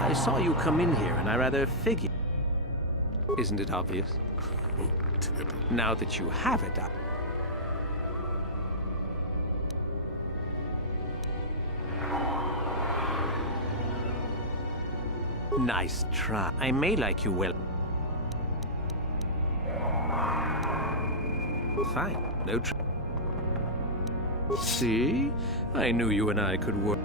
I saw you come in here, and I rather figured... Isn't it obvious? Now that you have it, Nice try. I may like you well. Fine. No trouble. See? I knew you and I could work.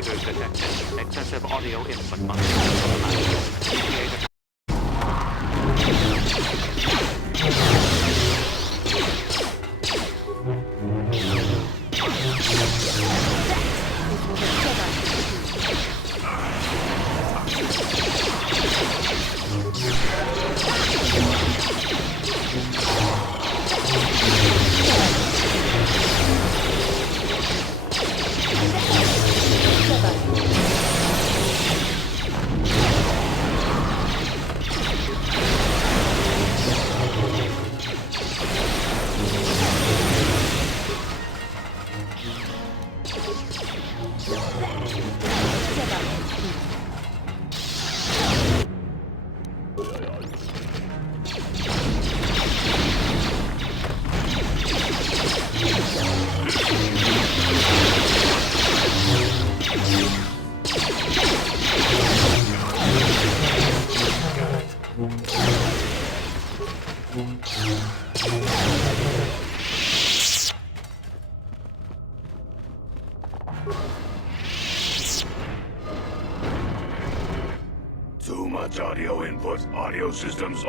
Intruders detected. Excessive audio input must be Too much audio input. Audio systems.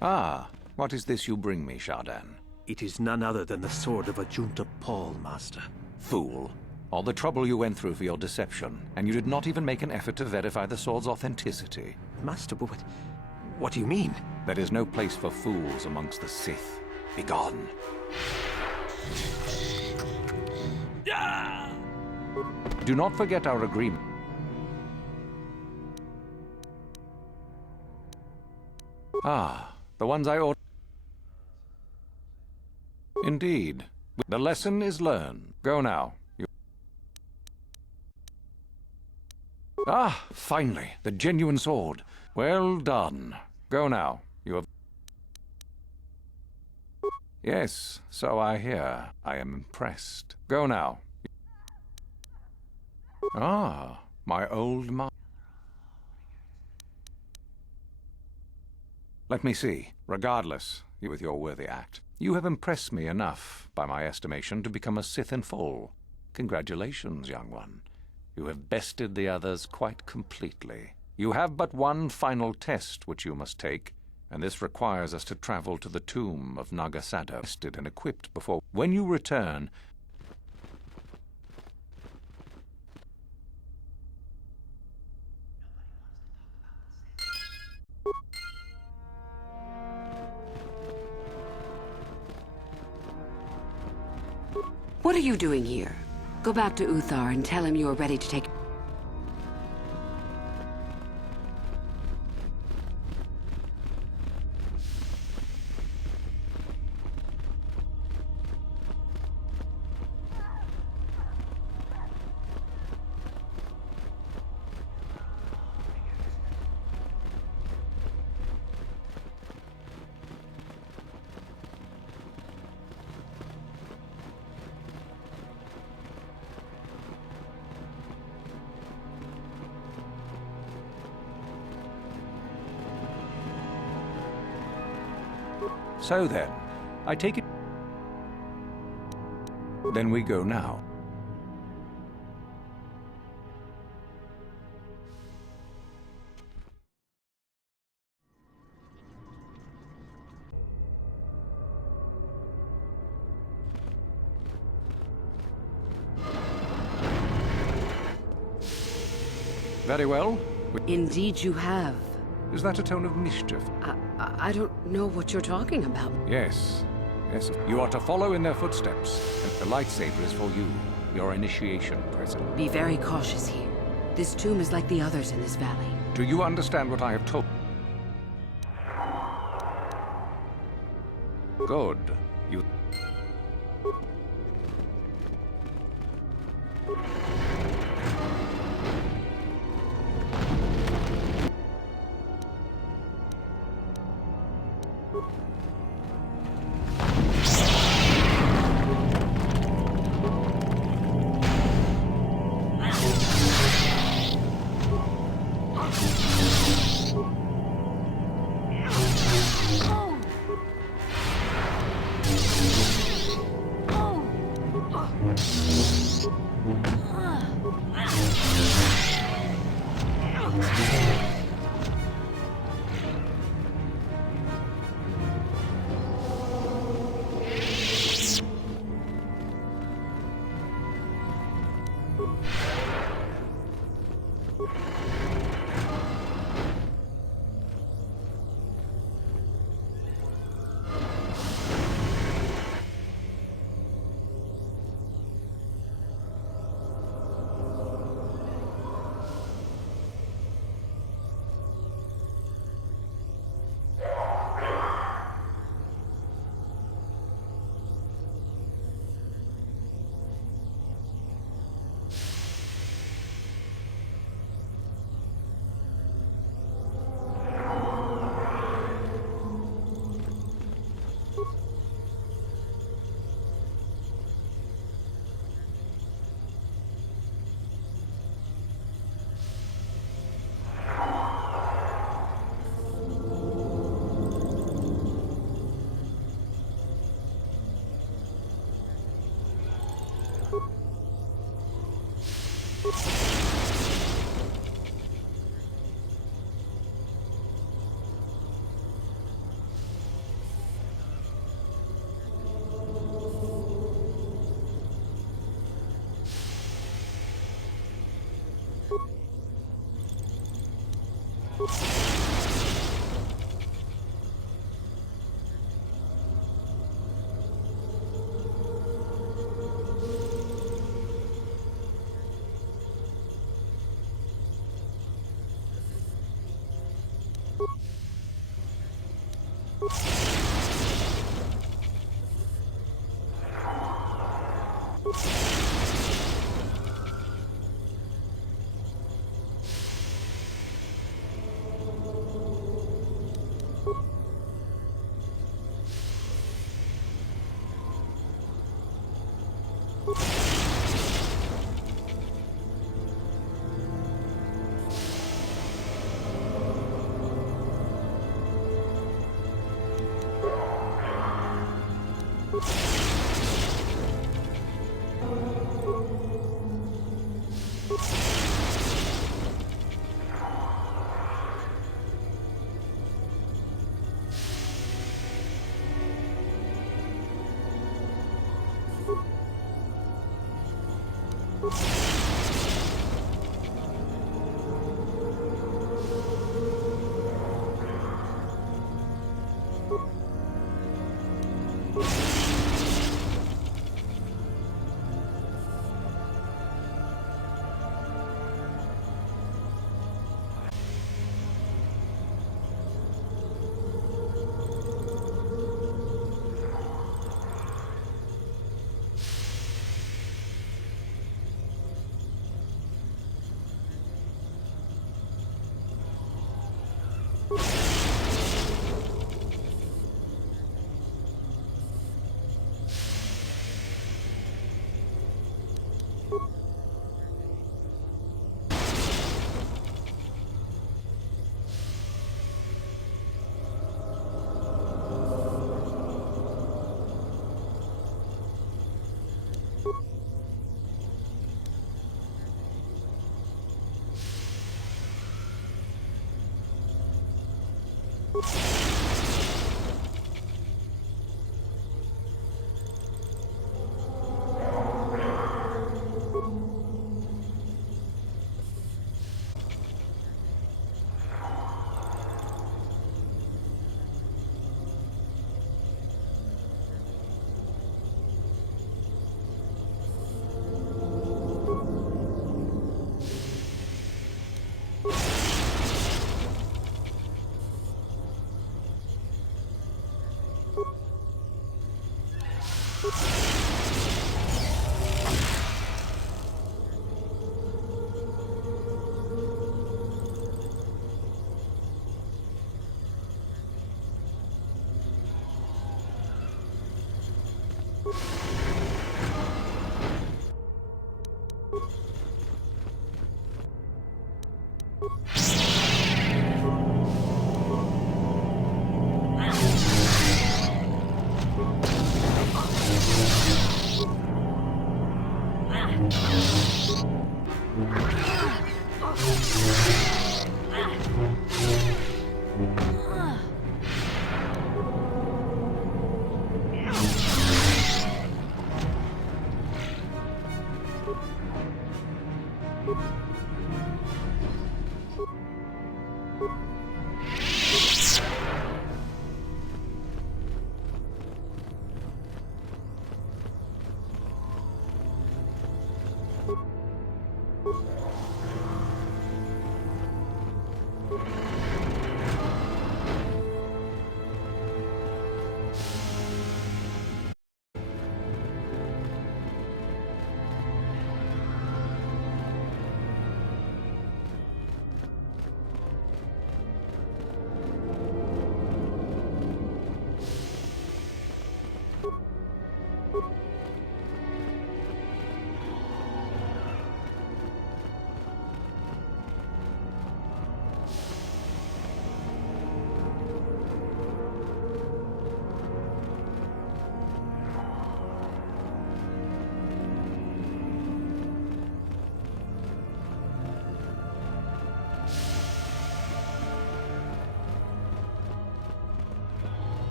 Ah, what is this you bring me, Shardan? It is none other than the sword of Ajunta Paul, Master. Fool. All the trouble you went through for your deception, and you did not even make an effort to verify the sword's authenticity. Master, but what do you mean? There is no place for fools amongst the Sith. Begone. Do not forget our agreement. Ah, the ones I ordered. Indeed. The lesson is learned. Go now. Ah, finally, the genuine sword. Well done. Go now. You have... Yes, so I hear. I am impressed. Go now. Ah, my old master. Let me see. Regardless, you with your worthy act, you have impressed me enough, by my estimation, to become a Sith in full. Congratulations, young one. You have bested the others quite completely. You have but one final test which you must take, and this requires us to travel to the tomb of Nagasado, tested and equipped before. When you return... What are you doing here? Go back to Uthar and tell him you are ready to take... So then, I take it... Then we go now. Very well. Indeed you have. Is that a tone of mischief? I don't know what you're talking about. Yes. Yes. You are to follow in their footsteps. And the lightsaber is for you. Your initiation present. Be very cautious here. This tomb is like the others in this valley. Do you understand what I have told? Good. You...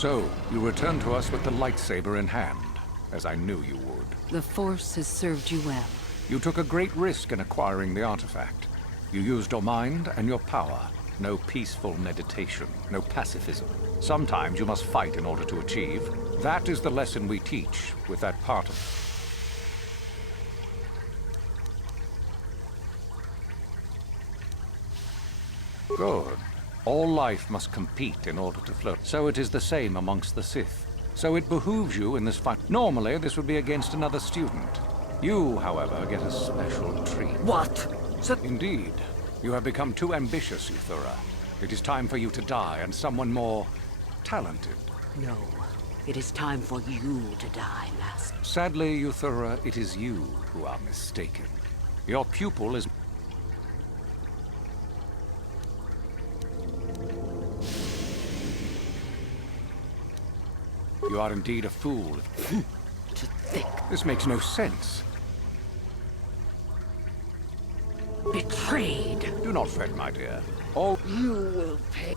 So, you return to us with the lightsaber in hand, as I knew you would. The Force has served you well. You took a great risk in acquiring the artifact. You used your mind and your power. No peaceful meditation, no pacifism. Sometimes you must fight in order to achieve. That is the lesson we teach with that part of it. Good. All life must compete in order to float. So it is the same amongst the Sith. So it behooves you in this fight. Normally, this would be against another student. You, however, get a special treat. What? Indeed. You have become too ambitious, Euthura. It is time for you to die, and someone more talented. No. It is time for you to die, Master. Sadly, Euthura, it is you who are mistaken. Your pupil is... You are indeed a fool. To think. This makes no sense. Betrayed. Do not fret, my dear. All you will pay.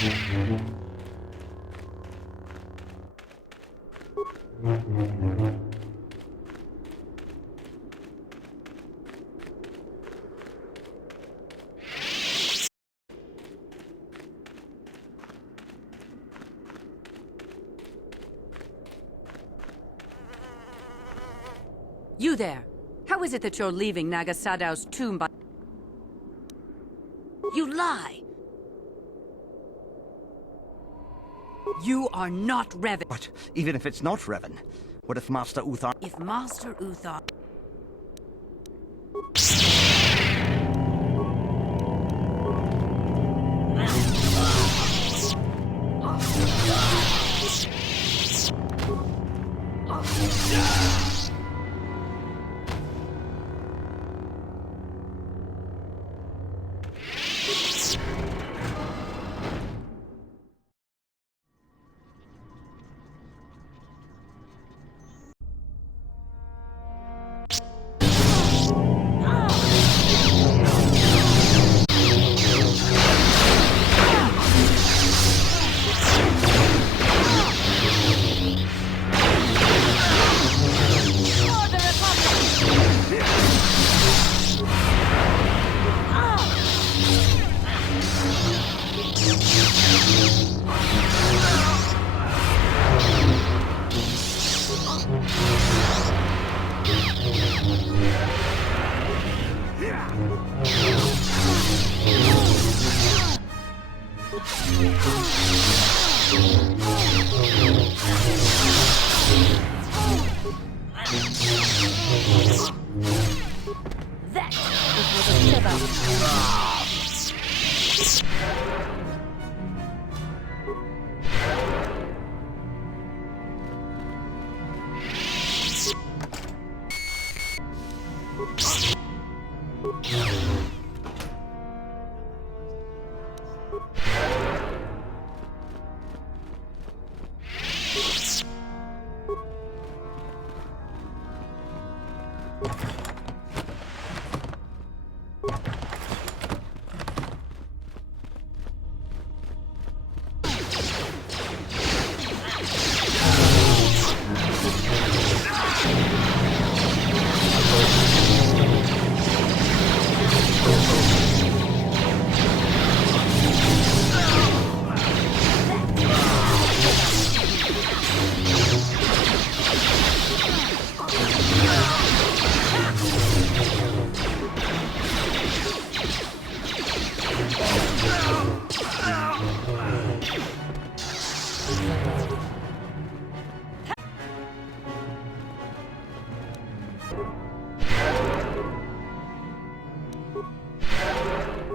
You there! How is it that you're leaving Nagasadow's tomb by... You lie! You are not Revan. But even if it's not Revan, what if Master Uthar... If Master Uthar... That was a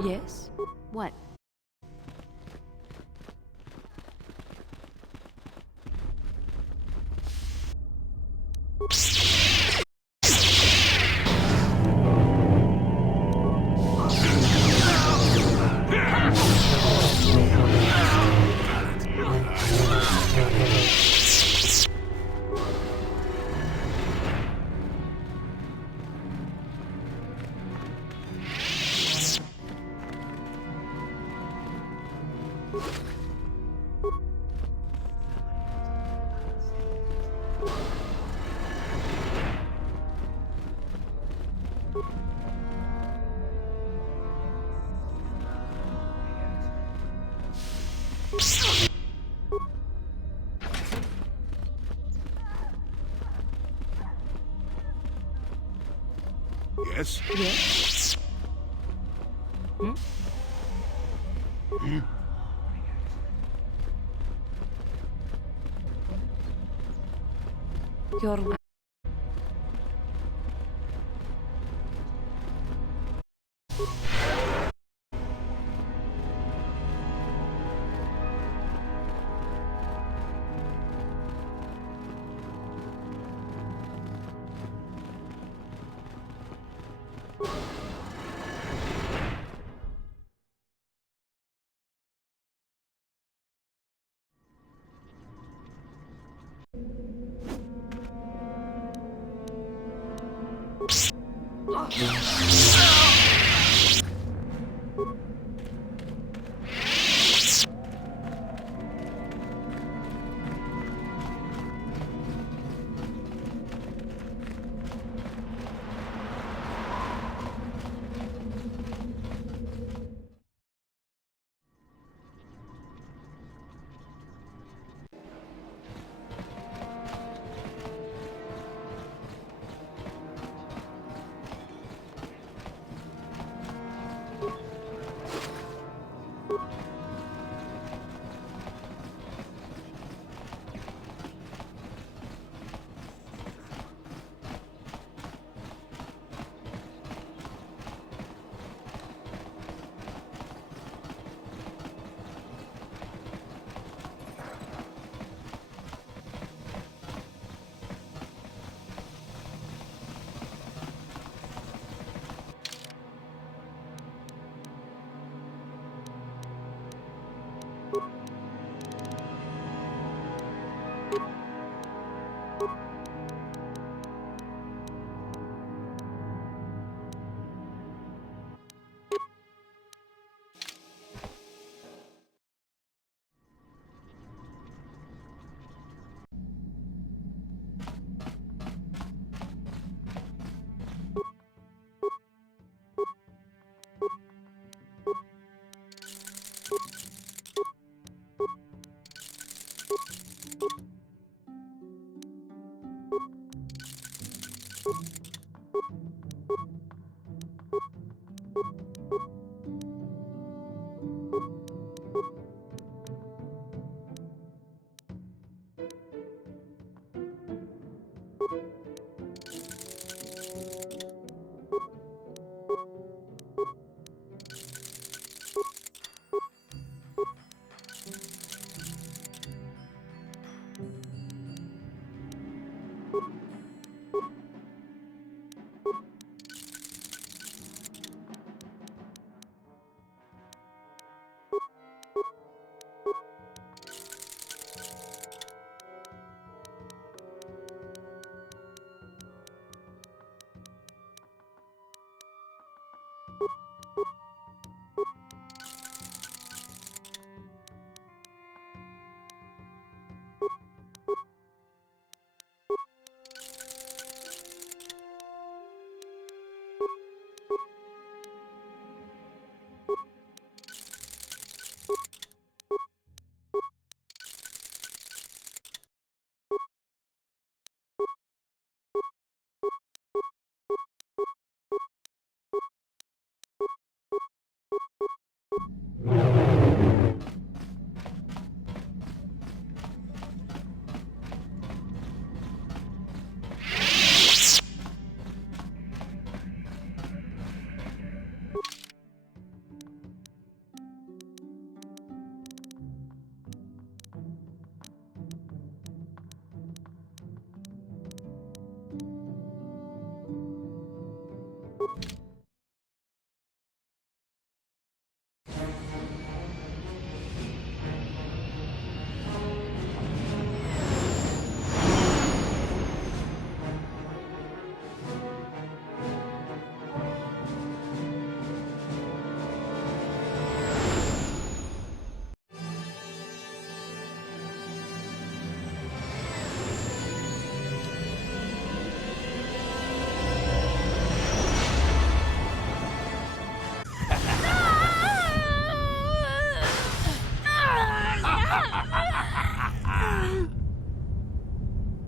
Yes? What? Yes? Yes? Hmm? Hmm? Your...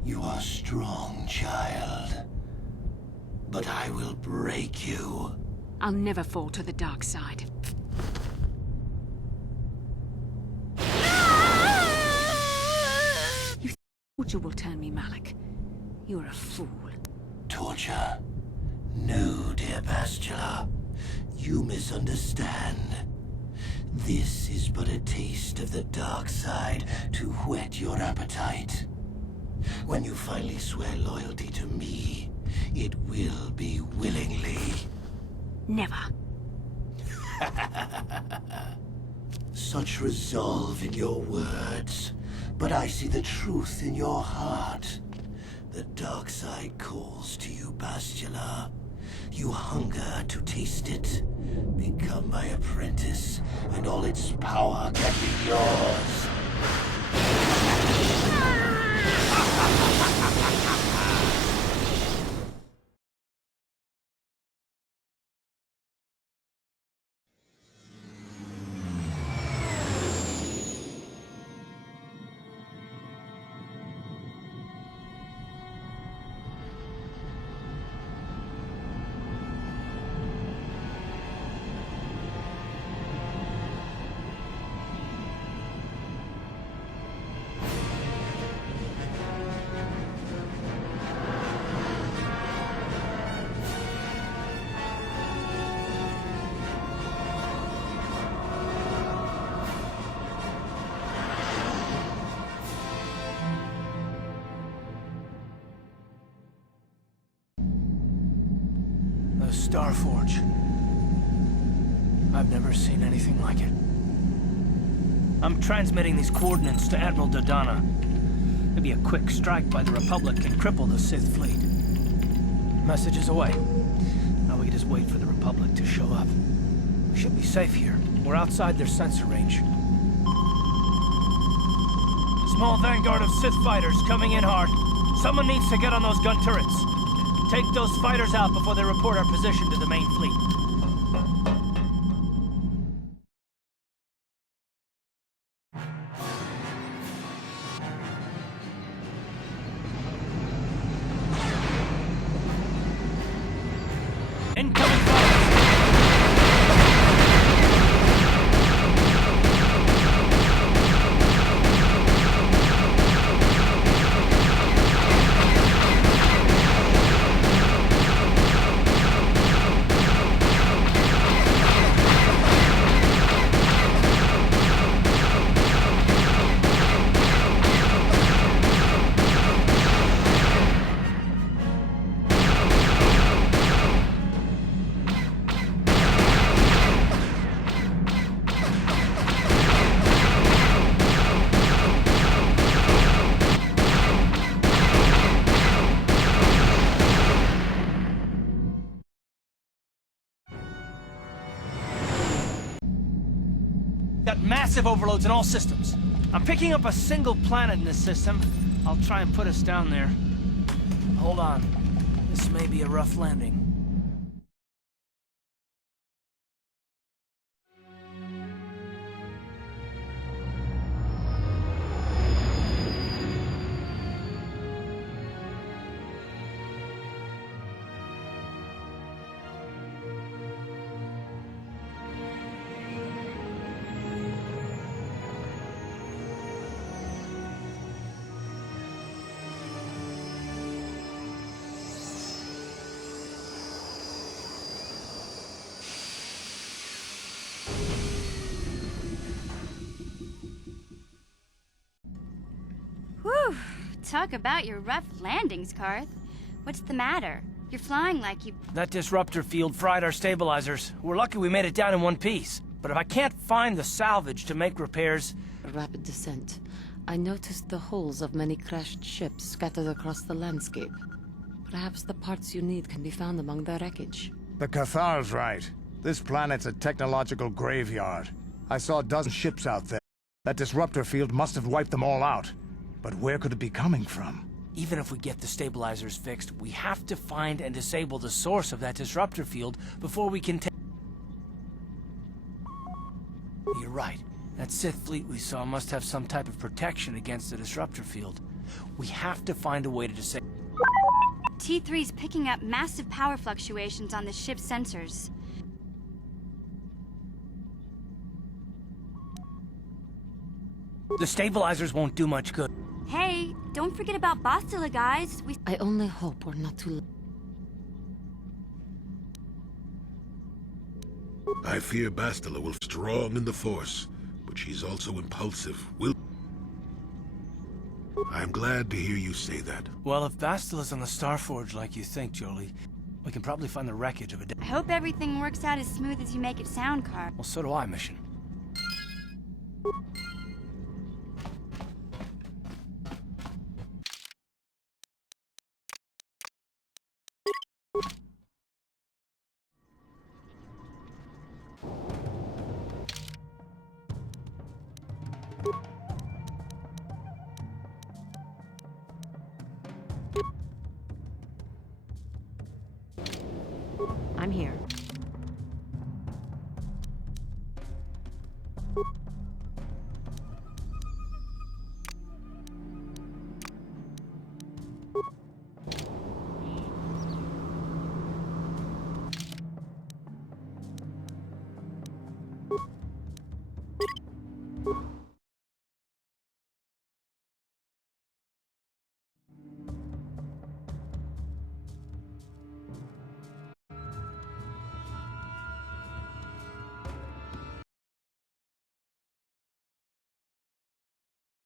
You are strong, child. But I will break you. I'll never fall to the dark side. You think torture will turn me, Malik? You're a fool. Torture? No, dear Bastila. You misunderstand. This is but a taste of the dark side to whet your appetite. When you finally swear loyalty to me, it will be willingly. Never. Such resolve in your words, but I see the truth in your heart. The dark side calls to you, Bastila. You hunger to taste it. Become my apprentice, and all its power can be yours. The Starforge. I've never seen anything like it. I'm transmitting these coordinates to Admiral Dodonna. Maybe a quick strike by the Republic can cripple the Sith fleet. Message is away. Now we can just wait for the Republic to show up. We should be safe here. We're outside their sensor range. Small vanguard of Sith fighters coming in hard. Someone needs to get on those gun turrets. Take those fighters out before they report our position to the main fleet. Incoming fighters! Got massive overloads in all systems. I'm picking up a single planet in this system. I'll try and put us down there. Hold on. This may be a rough landing. Whew! Talk about your rough landings, Karth. What's the matter? You're flying like you... That disruptor field fried our stabilizers. We're lucky we made it down in one piece. But if I can't find the salvage to make repairs... A rapid descent. I noticed the hulls of many crashed ships scattered across the landscape. Perhaps the parts you need can be found among the wreckage. The Cathar's right. This planet's a technological graveyard. I saw a dozen ships out there. That disruptor field must have wiped them all out. But where could it be coming from? Even if we get the stabilizers fixed, we have to find and disable the source of that disruptor field before we can take... You're right. That Sith fleet we saw must have some type of protection against the disruptor field. We have to find a way to disable... T3's picking up massive power fluctuations on the ship's sensors. The stabilizers won't do much good. Hey, don't forget about Bastila, guys. I only hope we're not too... I fear Bastila will be strong in the Force, but she's also impulsive. I'm glad to hear you say that. Well, if Bastila's on the Starforge like you think, Jolie, we can probably find the wreckage of a... I hope everything works out as smooth as you make it sound, Karth. Well, so do I, Mission. I'm here.